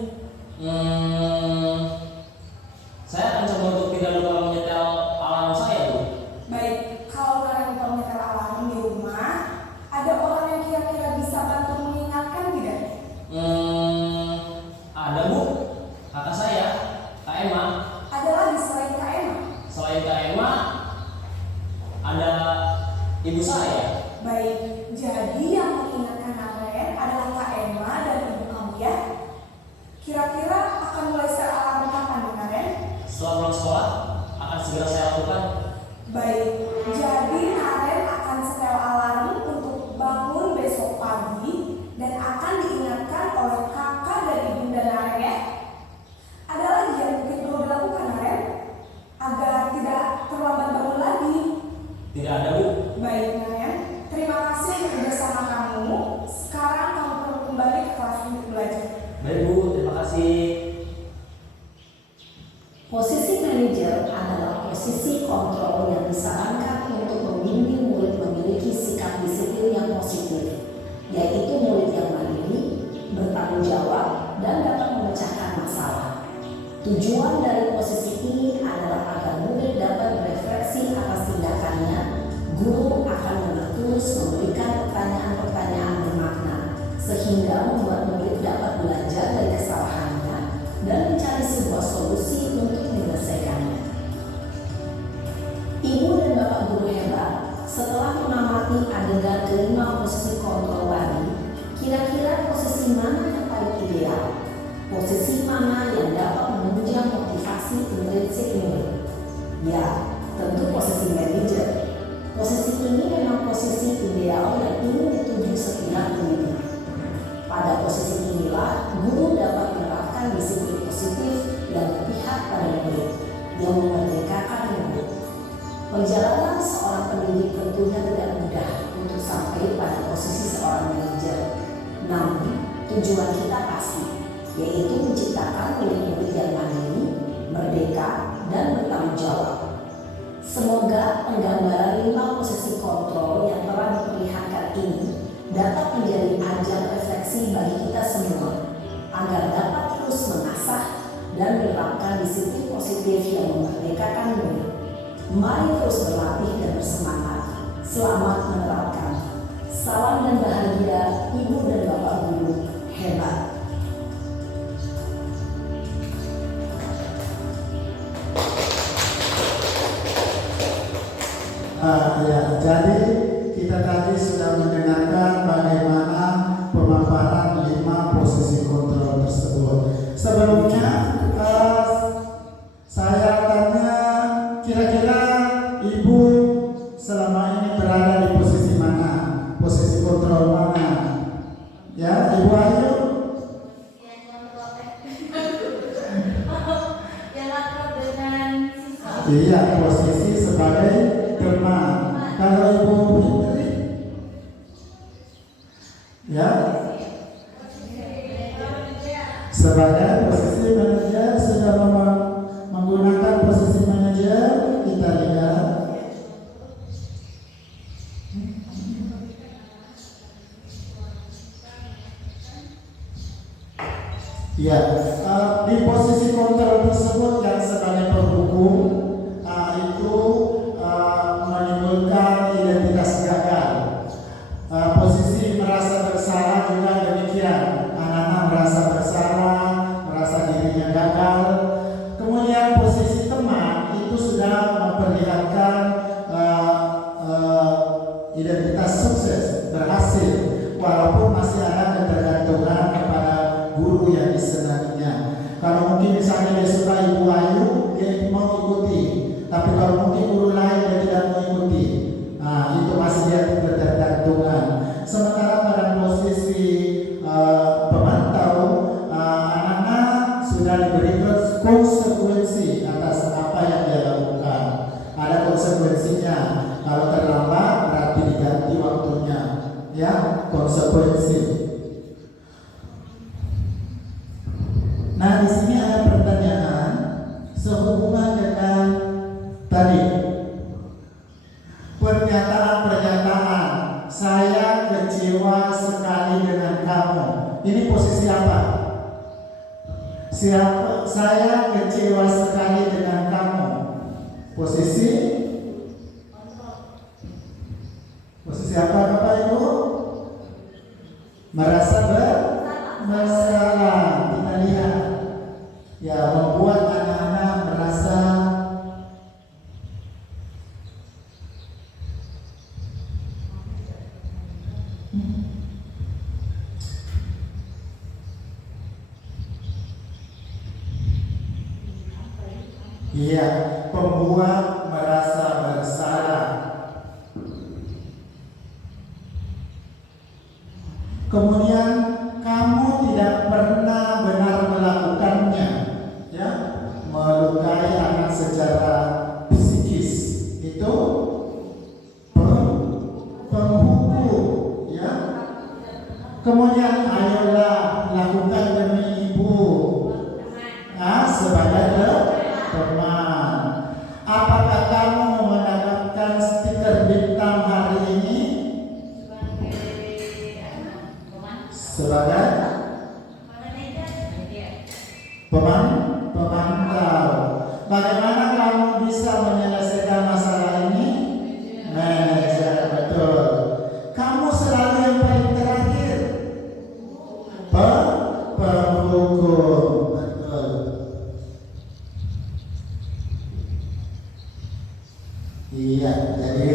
Saya akan coba untuk tidak lupa menyetel alarm saya Bu. Baik, kalau Naren lupa menyetel alarm di rumah, ada orang yang kira-kira bisa bantu mengingatkan tidak? Ada Bu, kakak saya, Kak Emma. Ada lagi selain Kak Emma? Selain Kak Emma, ada ibu saya. Baik, jadi yang mengingatkan Naren adalah Kak Emma dan ibu kamu ya. Kira-kira akan mulai secara alarm kapan nih, Naren? Setelah pulang sekolah akan segera saya lakukan. Baik, jadi Naren akan setel alarm untuk bangun besok pagi dan akan diingatkan oleh kakak dan ibunda Naren ya. Ada lagi yang mungkin perlu dilakukan Naren agar tidak terlambat bangun lagi? Tidak ada, Bu. Baik Naren, terima kasih untuk kerjasama kamu. Sekarang kamu perlu kembali ke kelas untuk belajar. Baik, Bu. Terima kasih. Posisi manajer adalah posisi kontrol yang disarankan untuk membimbing murid memiliki sikap disiplin yang positif, yaitu murid yang mandiri, bertanggung jawab, dan dapat memecahkan masalah. Tujuan dari posisi ini adalah agar murid dapat berefleksi atas tindakannya. Guru akan terus memberikan pertanyaan-pertanyaan bermakna, sehingga membuat murid dapat belajar dari kesalahannya dan mencari sebuah solusi untuk menyelesaikannya. Ibu dan bapak guru hebat, setelah mengamati adegan kelima posisi kontrol tadi, kira-kira posisi mana yang paling ideal? Posisi mana yang dapat menunjang motivasi intrinsik murid? Ya, tentu posisi manajer. Posisi ini memang posisi ideal yang ingin dituju setiap pendidik. Pada posisi inilah, guru dapat menerapkan disiplin positif yang berpihak pada murid, yang memerdekakan murid. Perjalanan seorang pendidik tentunya tidak mudah untuk sampai pada posisi seorang manajer. Namun, tujuan kita pasti, yaitu menciptakan murid-murid yang mandiri, merdeka, dan bertanggung jawab. Semoga penggambaran 5 posisi kontrol yang telah diperlihatkan ini dapat menjadi ajang refleksi bagi kita semua, agar dapat terus mengasah dan menerapkan disiplin positif yang memerdekakan murid. Mari terus berlatih dan bersemangat. Selamat menerapkan. Salam dan bahagia Ibu dan Bapak Guru hebat. Jadi kita tadi sudah mendengarkan bagaimana pemaparan 5 posisi kontrol tersebut. Sebelumnya saya tanya, kira-kira Ibu selama ini berada di posisi mana? Posisi kontrol mana? Ya, Ibu Ayu? Yang akrab dengan siswa. Iya, posisi sebagai teman. Kalau Ibu Fitri, ya, sebagai posisi manajer sudah menggunakan posisi manajer, kita lihat. Ya, di posisi kontrol tersebut yang sebagai penghukum itu menimbulkan identitas gagal. Posisi merasa bersalah juga demikian. Anak-anak merasa bersalah, merasa dirinya gagal. Kemudian posisi teman itu sudah memperlihatkan identitas sukses, berhasil, walaupun masih ada ketergantungan kepada guru yang disenanginya. Kalau mungkin misalnya dia suka Ibu Ayu, dia mau ikuti. Tapi kalau mungkin guru lain dia tidak mengikuti, nah itu masih dia ketergantungan. Sementara pada posisi pemantau, anak-anak sudah diberikan konsekuensi atas apa yang dia lakukan. Ada konsekuensinya. Kalau terlambat berarti diganti waktunya, ya, konsekuensi. Nah, di sini ada pertanyaan sehubungan dengan tadi pernyataan saya kecewa sekali dengan kamu. Ini posisi apa? Saya kecewa sekali dengan kamu. Posisi apa Bapak Ibu? Merasa bersalah. Kita lihat. Ya, membuat anak-anak merasa Iya, pembuat merasa bersalah. Kemudian kamu tidak pernah benar melakukannya, ya, melukai anak secara psikis, itu penghukum, ya. Kemudian ayolah lakukan demi ibu, sebagai teman. Apakah kamu mendapatkan stiker bintang hari ini? Sebagai pemantau. Bagaimana kamu bisa menyelesaikan masalah ini? Manajer, betul. Kamu selalu yang paling terakhir. Penghukum, betul. Iya, jadi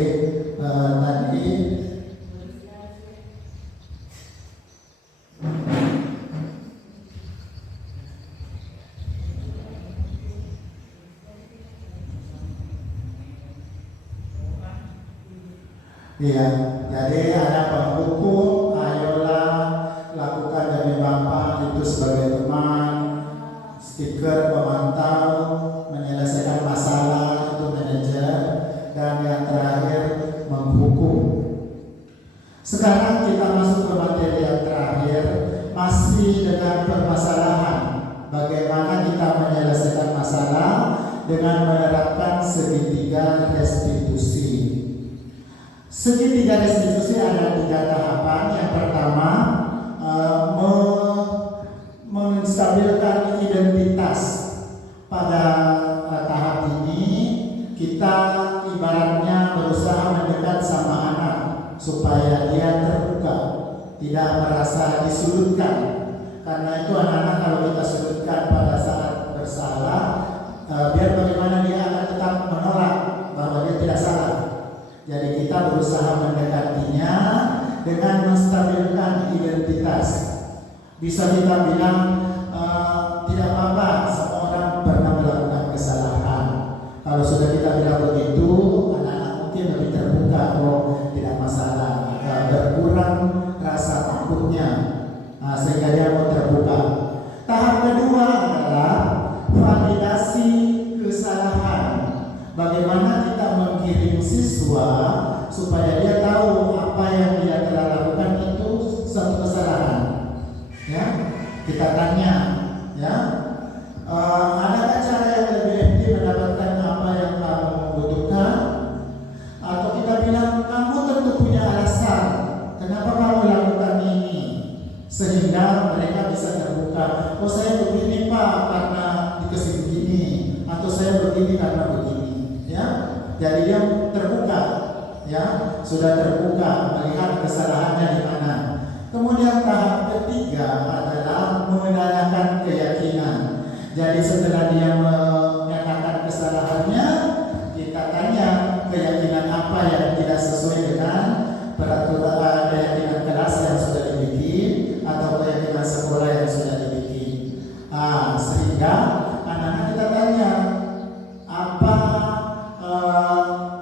tadi iya, jadi ada penghukum, ayolah lakukan demi Bapak itu sebagai teman, stiker pemantau, menyelesaikan masalah itu manajer, dan yang terakhir menghukum. Sekarang kita masuk ke materi yang terakhir, masih dengan permasalahan. Bagaimana kita menyelesaikan masalah dengan menerapkan segitiga restitusi. Segitiga restitusi ada 3 tahapan. Yang pertama, menstabilkan identitas. Pada tahap ini kita ibaratnya berusaha mendekat sama anak supaya dia terbuka, tidak merasa disudutkan. Karena itu anak-anak kalau kita sudutkan pada saat bersalah, biar bagaimana dia akan tetap menolak bahwa dia tidak salah. Jadi kita berusaha mendekatinya dengan menstabilkan identitas. Bisa kita bilang tidak apa-apa, semua orang pernah melakukan kesalahan. Kalau sudah kita bilang begitu, anak-anak mungkin lebih terbuka, tidak masalah, berkurang rasa takutnya, sehingga dia mau terbuka. Tahap kedua adalah validasi kesalahan. Bagaimana kita menggiring siswa supaya dia tahu apa yang dia telah lakukan itu suatu kesalahan. Ya, kita tanya, ya, adakah cara yang lebih efektif mendapatkan apa yang kamu butuhkan? Atau kita bilang kamu tentu punya alasan kenapa kamu lakukan ini, sehingga mereka bisa terbuka. Oh, saya begini Pak karena dikasih begini, atau saya begini karena begini. Ya, jadi dia terbuka, ya, sudah terbuka melihat kesalahannya di mana. Kemudian tahap ketiga adalah menanyakan keyakinan. Jadi setelah dia menyatakan kesalahannya, kita tanya keyakinan apa yang tidak sesuai dengan peraturan, keyakinan kelas yang sudah dibikin atau keyakinan sekolah yang sudah dibikin. Sehingga anak-anak kita tanya apa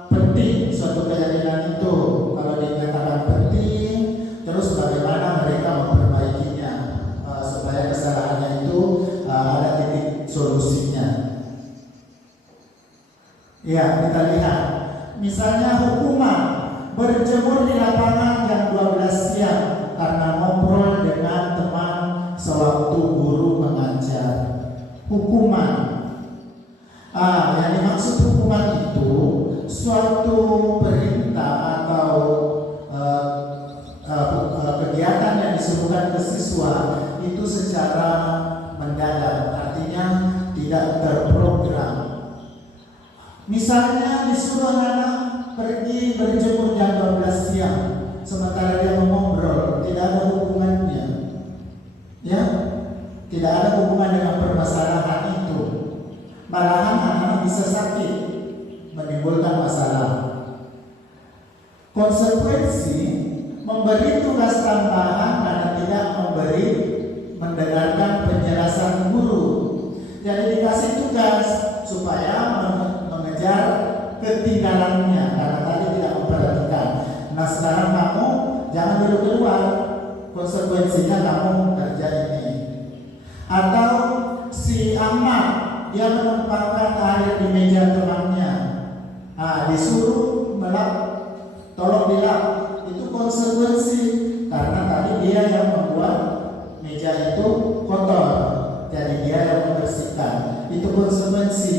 penting suatu keyakinan itu. Kalau dinyatakan penting, terus bagaimana mereka memperbaikinya supaya kesalahannya itu ada titik solusinya. Ya, kita lihat misalnya hukuman berjemur di lapangan jam 12 siang karena ngobrol dengan teman sewaktu guru mengajar. Hukuman, yang dimaksud hukuman itu suatu perintah atau kegiatan yang disuruhkan ke siswa itu secara mendadak, artinya tidak terprogram. Misalnya disuruh anak pergi berjemur jam 12 siang, sementara dia mengobrol, tidak ada hubungannya, ya, tidak ada hubungan dengan permasalahan itu. Malahan anak bisa sakit, menimbulkan masalah. Konsekuensi memberi tugas tambahan karena tidak mendengarkan penjelasan guru. Jadi dikasih tugas supaya mengejar ketinggalannya karena tadi tidak memperhatikan. Nah sekarang kamu jangan dulu keluar, konsekuensinya kamu kerja ini. Atau si Ahmad dia menumpahkan air di meja temannya, disuruh melap, tolong dilap, itu konsekuensi karena tadi dia yang membuat meja itu kotor, jadi dia yang membersihkan, itu konsekuensi.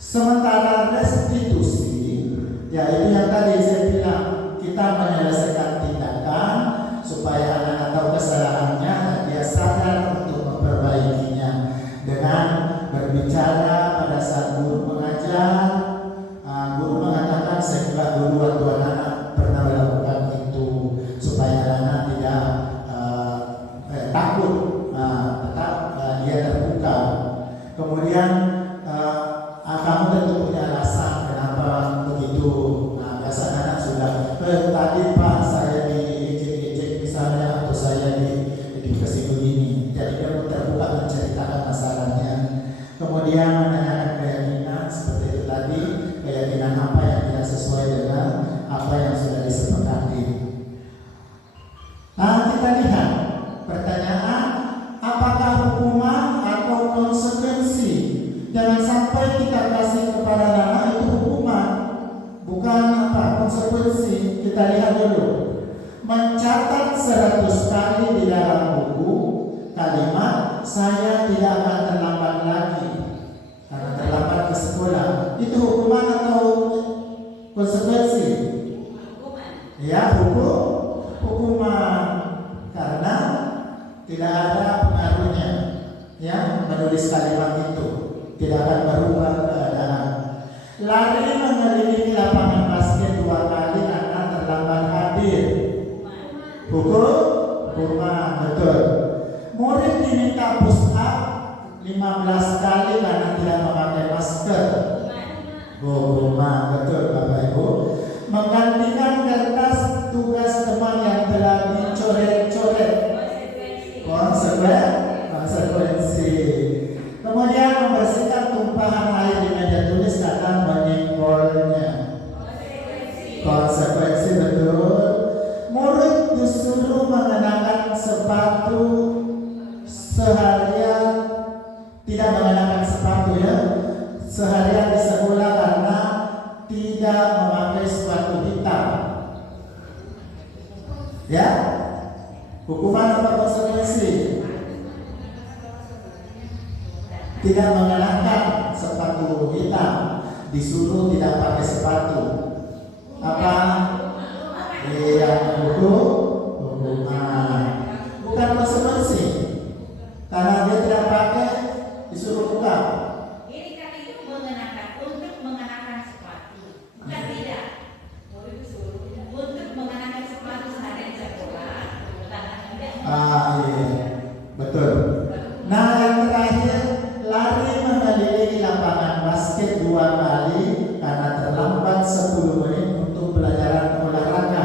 Sementara restitusi, yaitu yang tadi saya bilang, kita menyelesaikan tindakan supaya anak tahu kesalahannya dan dia sadar untuk memperbaikinya dengan berbicara pada saat guru mengajar. Guru mengatakan saya juga dulu waktu anak pernah melakukan itu supaya anak tidak takut, tetap dia terbuka. Kemudian kamu tentu punya alasan kenapa begitu. Biasa anak sudah tadi Pak saya diejek-ejek misalnya atau saya dikasih begini. Jadi dia terbuka menceritakan masalahnya. Kemudian menanyakan keyakinan seperti itu tadi, keyakinan apa yang tidak sesuai dengan apa yang sudah disepakati. Kita lihat pertanyaan, apakah hukuman atau konsekuensi? Jangan sampai kita kasih kepada anak itu hukuman, bukan konsekuensi. Kita lihat dulu. Mencatat 100 kali di dalam buku kalimat saya tidak akan terlambat lagi karena terlambat ke sekolah. Itu hukuman atau konsekuensi? Ya, hukuman karena tidak ada pengaruhnya. Ya, menulis kalimat itu tidak akan berubah keadaan. Lari mengelilingi lapangan basket 2 kali karena terlambat hadir. Hukuman, betul. Murid diminta push up 15 kali karena tidak memakai masker. Hukuman, betul Bapak Ibu. Menggantikan kertas tugas teman yang telah dicoret-coret. Konsekuensi. Kemudian membersihkan tumpahan air di meja tulis karena menyinggolnya. Konsekuensi, betul. Murid disuruh mengenakan sepatu seharian, tidak mengenakan sepatu ya, seharian di sekolah karena tidak memakai sepatu hitam. Ya, hukuman atau konsekuensi? Tidak mengenakan sepatu hitam, disuruh tidak pakai sepatu. Apa? Hukuman. Bukan konsekuensi. Karena dia tidak pakai, disuruh buka. Ini kan itu untuk mengenakan sepatu, bukan tidak. Untuk mengenakan sepatu sehari di sekolah, Iya, betul. Nah, yang terakhir, lari mengelilingi lapangan basket 2 kali karena terlambat 10 menit untuk pelajaran olahraga.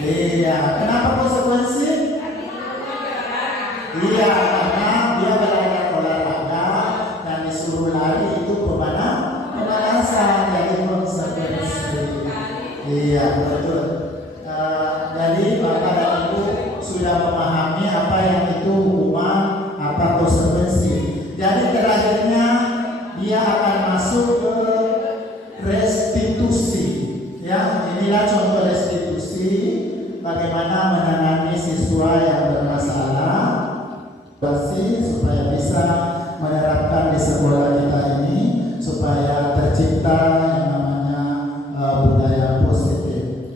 Iya, kenapa konsekuensi? Iya, karena dia belajar olahraga dan disuruh lari itu pemanasan, jadi konsekuensi. Iya, betul. Jadi Bapak dan Ibu sudah memahami apa yang itu hukuman, apa konsekuensi. Jadi terakhirnya dia akan masuk ke restitusi. Ya, inilah contoh restitusi bagaimana menangani siswa yang bermasalah, supaya bisa menerapkan di sekolah kita ini supaya tercipta yang namanya budaya positif.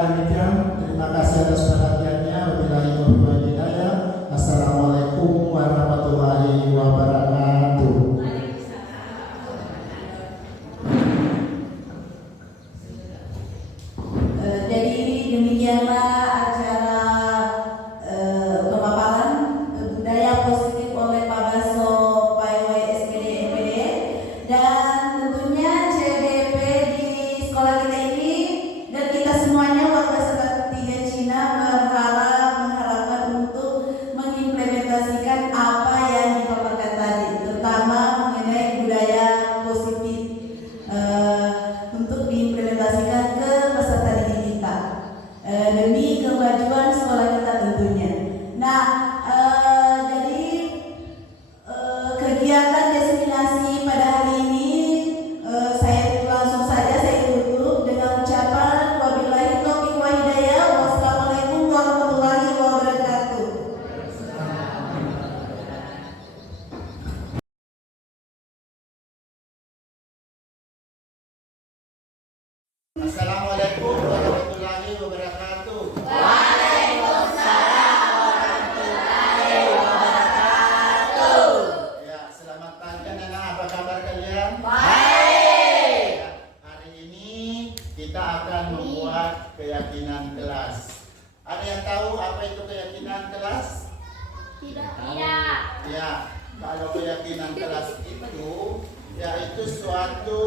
Demikian, terima kasih atas perhatiannya. Wabillahi taufiq wal hidayah. Assalamualaikum warahmatullahi wabarakatuh. Jadi demikianlah acara pemaparan budaya positif oleh Pak Baso PAIWAI SPD MPD, dan tentunya CDP di sekolah kita ini dan kita semuanya warga Serat 3 Cina mengharapkan untuk mengimplementasikan apa yang dipaparkan tadi, terutama Assalamualaikum warahmatullahi wabarakatuh. Ya, selamat pagi anak-anak. Apa kabar kalian? Baik. Ya, hari ini kita akan membuat keyakinan kelas. Ada yang tahu apa itu keyakinan kelas? Tidak. Ya, kalau keyakinan kelas itu yaitu suatu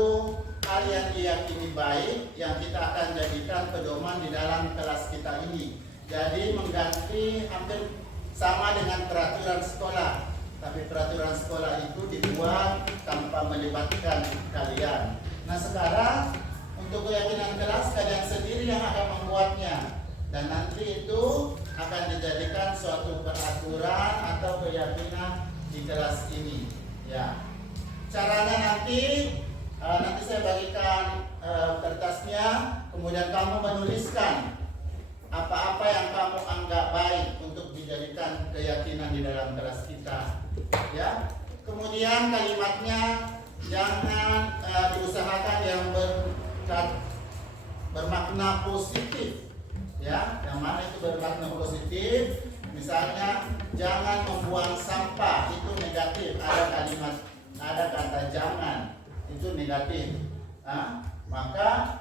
hal yang diyakini baik yang kita akan jadikan pedoman di dalam kelas kita ini. Jadi mengganti hampir sama dengan peraturan sekolah. Tapi peraturan sekolah itu dibuat tanpa melibatkan kalian. Nah sekarang untuk keyakinan kelas kalian sendiri yang akan membuatnya. Dan nanti itu akan dijadikan suatu peraturan atau keyakinan di kelas ini. Ya. Caranya nanti saya bagikan kertasnya, kemudian kamu menuliskan apa-apa yang kamu anggap baik untuk dijadikan keyakinan di dalam kelas kita. Ya. Kemudian kalimatnya jangan diusahakan yang bermakna positif. Ya, yang mana itu bermakna positif? Misalnya jangan membuang sampah, itu negatif. Ada kata jangan, itu negatif. Nah, maka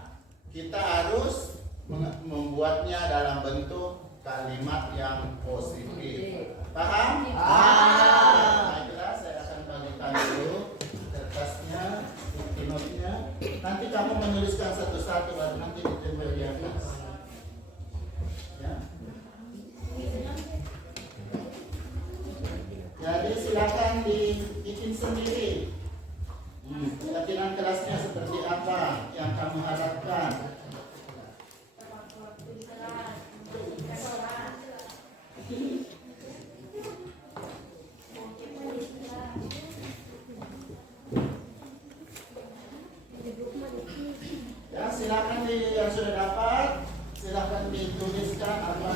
kita harus membuatnya dalam bentuk kalimat yang positif. Paham? Nah, jelas saya akan bagikan dulu kertasnya, notnya. Nanti kamu menuliskan satu-satu baru nanti ditempel di atas. Ya. Jadi silakan dibikin sendiri. Keyakinan kelasnya seperti apa yang kamu harapkan. Ya, silakan yang sudah dapat, silakan dituliskan apa.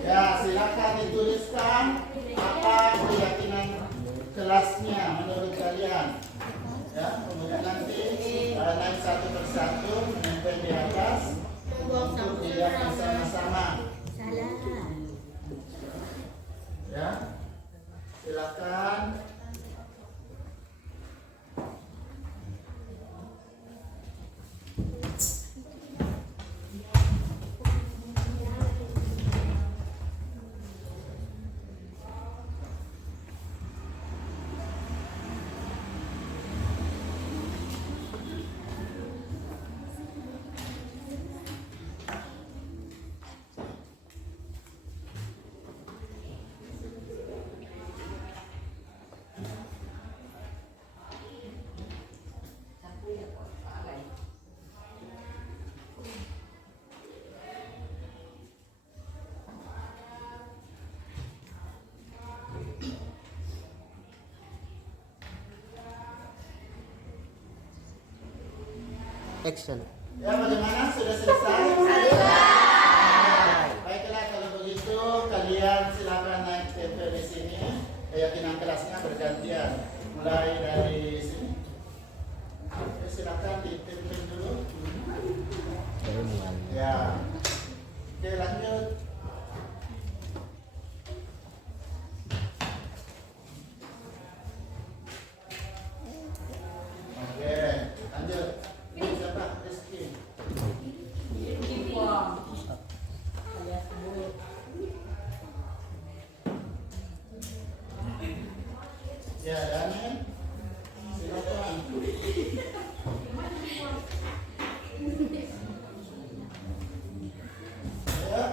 Ya, silakan dituliskan apa keyakinan kelasnya menurut kalian. Ya, kemudian nanti naik satu persatu menempel di atas untuk dilihat bersama-sama. Ya, silakan. Action. Ya, bagaimana? Sudah selesai? Selesai. Baiklah, kalau begitu kalian silakan naik tempel di sini. Keyakinan kelasnya bergantian. Mulai dari sini. Silakan ditempel dulu. Ya. Oke, lanjut. Oke, lanjut. Ini siapa? Rizky. Ya, Daniel. Silakan. Ya.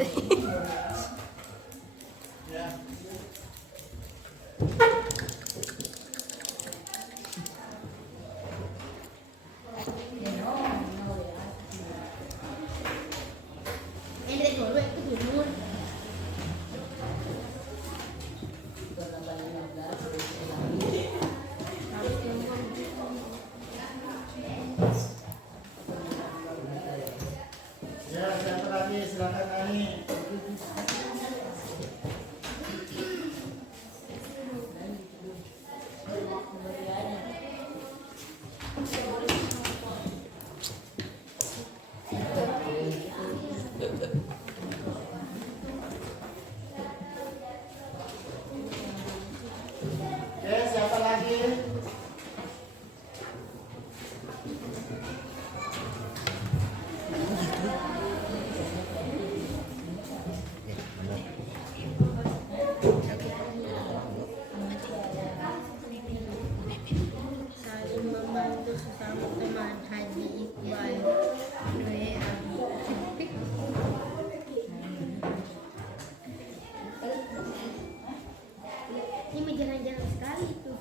Ya, siapa lagi? Silakan Ani. Oke, siapa lagi? Saling membantu sesama teman. Haji Iqbal Dwi Abi. Ini menjalan-jalan sekali itu.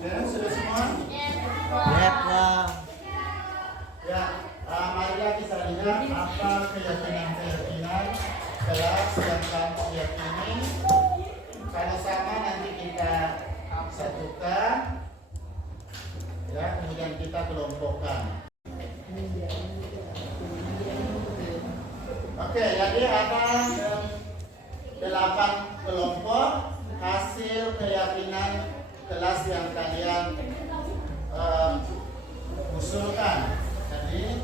Ya, sudah semua? Ya, marilah kita lihat apa keyakinan-keyakinan kelas yang kamu yakini. Kalau sama nanti kita satukan, ya, kemudian kita kelompokkan. Oke, jadi ada 8 kelompok hasil keyakinan kelas yang kalian usulkan. Jadi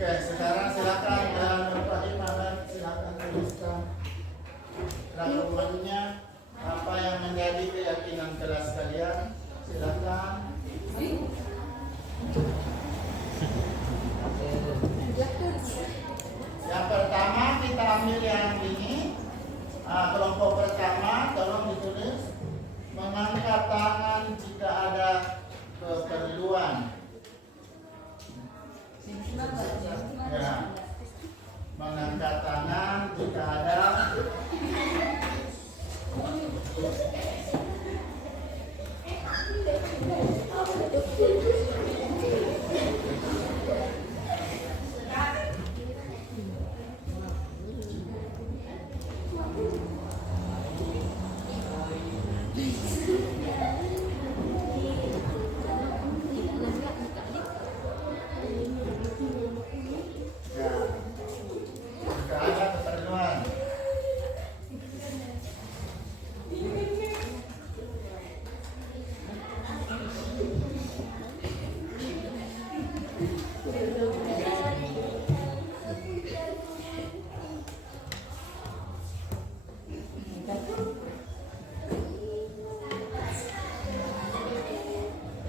oke, sekarang silakan Pak Imam, silakan tuliskan rangkumannya apa yang menjadi keyakinan kelas kalian. Silakan. Yang pertama kita ambil yang ini. Kelompok pertama tolong ditulis mengangkat tangan jika ada keperluan. Ya. Mengangkat tangan jika ada keperluan.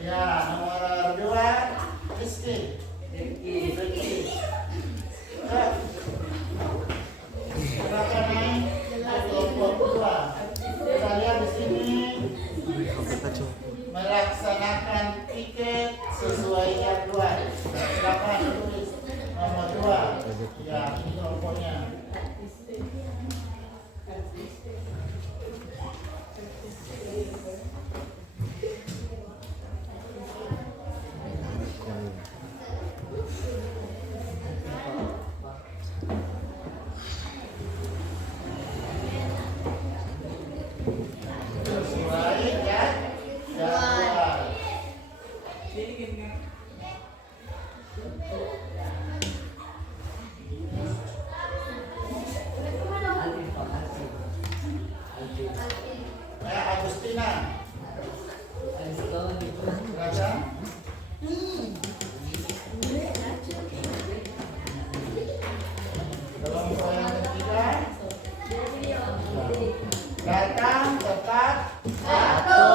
Ya, nomor 2 Rizky. Silakan naik kelompok 2. Kita lihat di sini melaksanakan tiket sesuai jadwal. Silakan tulis nomor 2. Ya, ini kelompoknya. Sesuai jadwal. Agustina. Silakan. Kelompok yang ketiga. Datang tepat satu.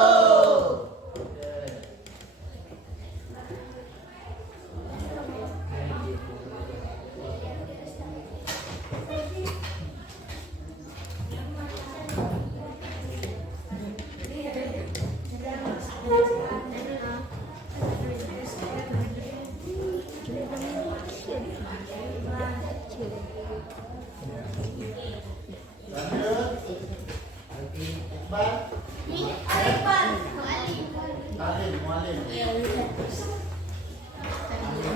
Lanjut. Iqbal. Mualim.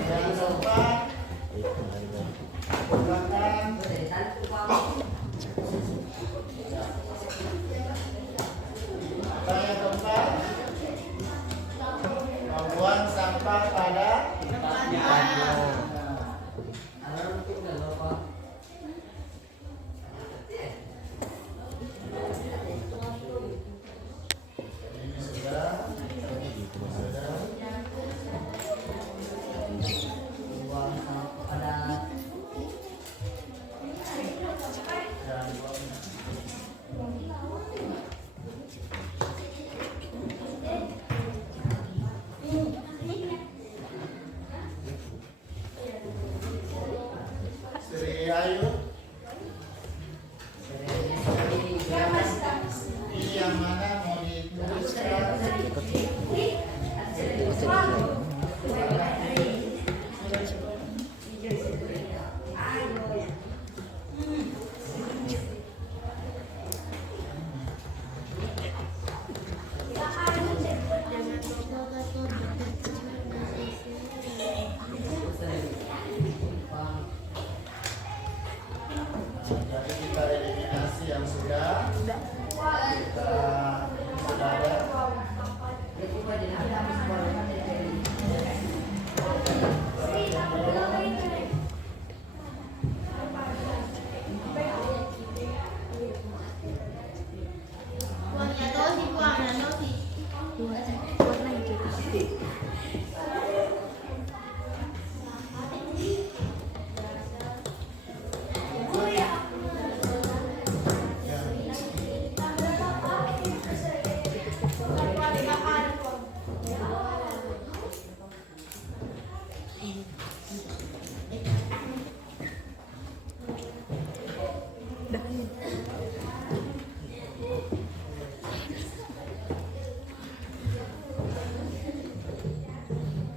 Yang keempat. Belakang. Yang keempat. Membuang sampah pada tempatnya. Ini sudah. Sri Ayu. Yang mana mau dituliskan? Jadi kita eliminasi yang sudah. Kita sudah ada.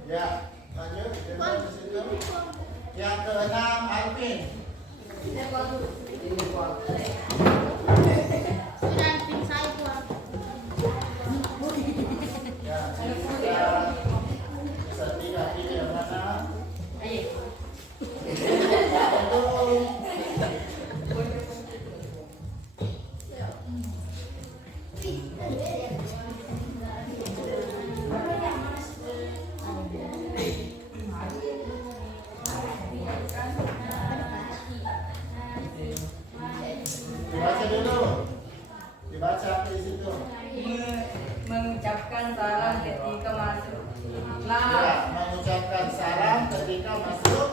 Ya, lanjut. Di situ. Yang keenam, Alvin. Ya, kita tidak pilih yang mana. Dibaca dulu. Dibaca di situ. Mengucapkan salam ketika masuk Ya, mengucapkan salam ketika masuk.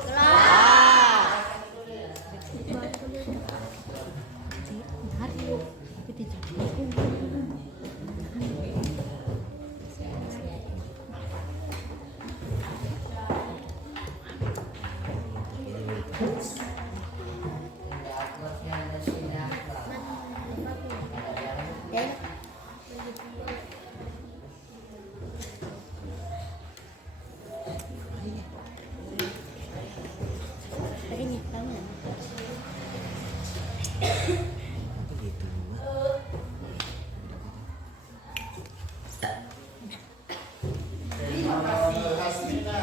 Hasmina.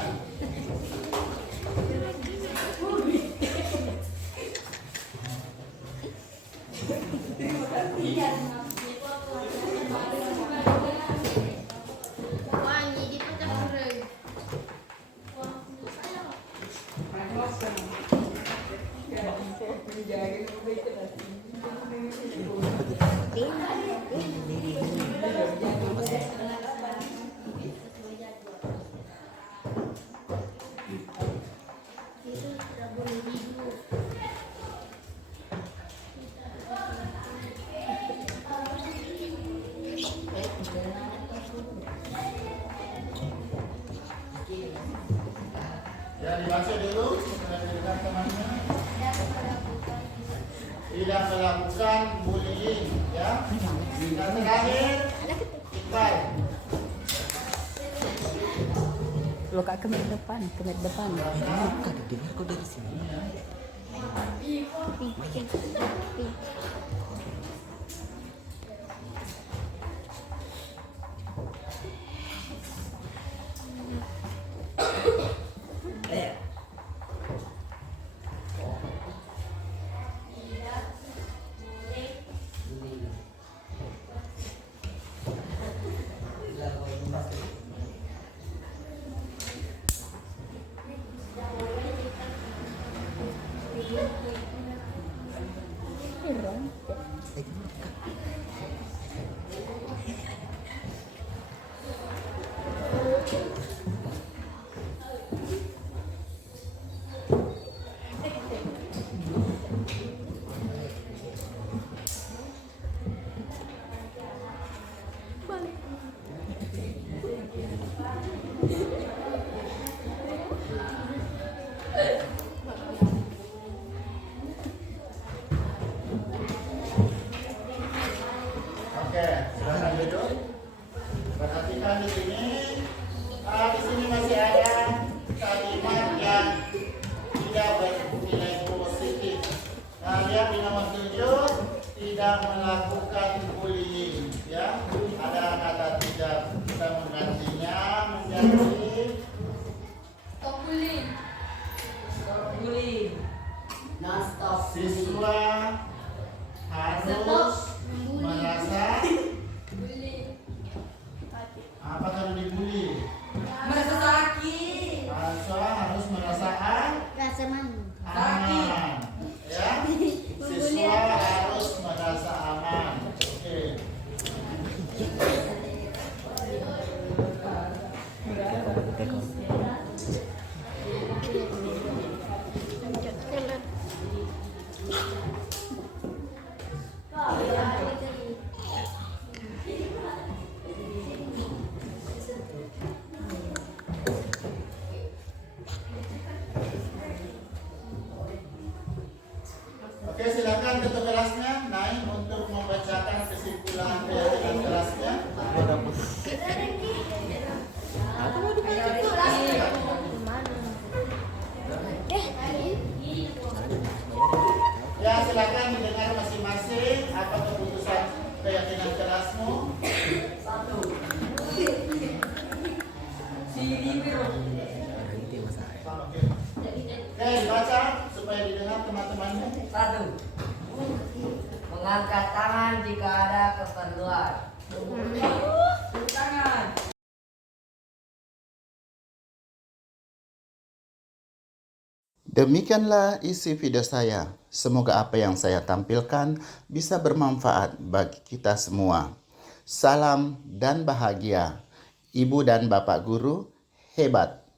Baca dulu supaya didengar temannya. Tidak melakukan bullying, ya. Dan terakhir, Iqbal. Lo kak kemet depan. Oke, silahkan duduk. Perhatikan di sini. Di sini masih ada kalimat yang tidak bernilai positif. Lihat di nomor 7, tidak melakukan bullying. Ya, ada kata tidak, kita menggantinya menjadi siswa harus merasa apa kalau dibully? Merasa sakit. Mahasiswa harus merasa Rasa malu. aman, ya. Siswa harus merasa aman. Oke. Oke, silakan ketua kelasnya naik untuk membacakan kesimpulan keyakinan kelasnya. Ya, silakan didengar masing-masing apa keputusan keyakinan kelasmu. Oke, dibaca supaya didengar teman-temannya. 1. Mengangkat tangan jika ada keperluan. Tangan. Demikianlah isi video saya. Semoga apa yang saya tampilkan bisa bermanfaat bagi kita semua. Salam dan bahagia. Ibu dan Bapak Guru hebat.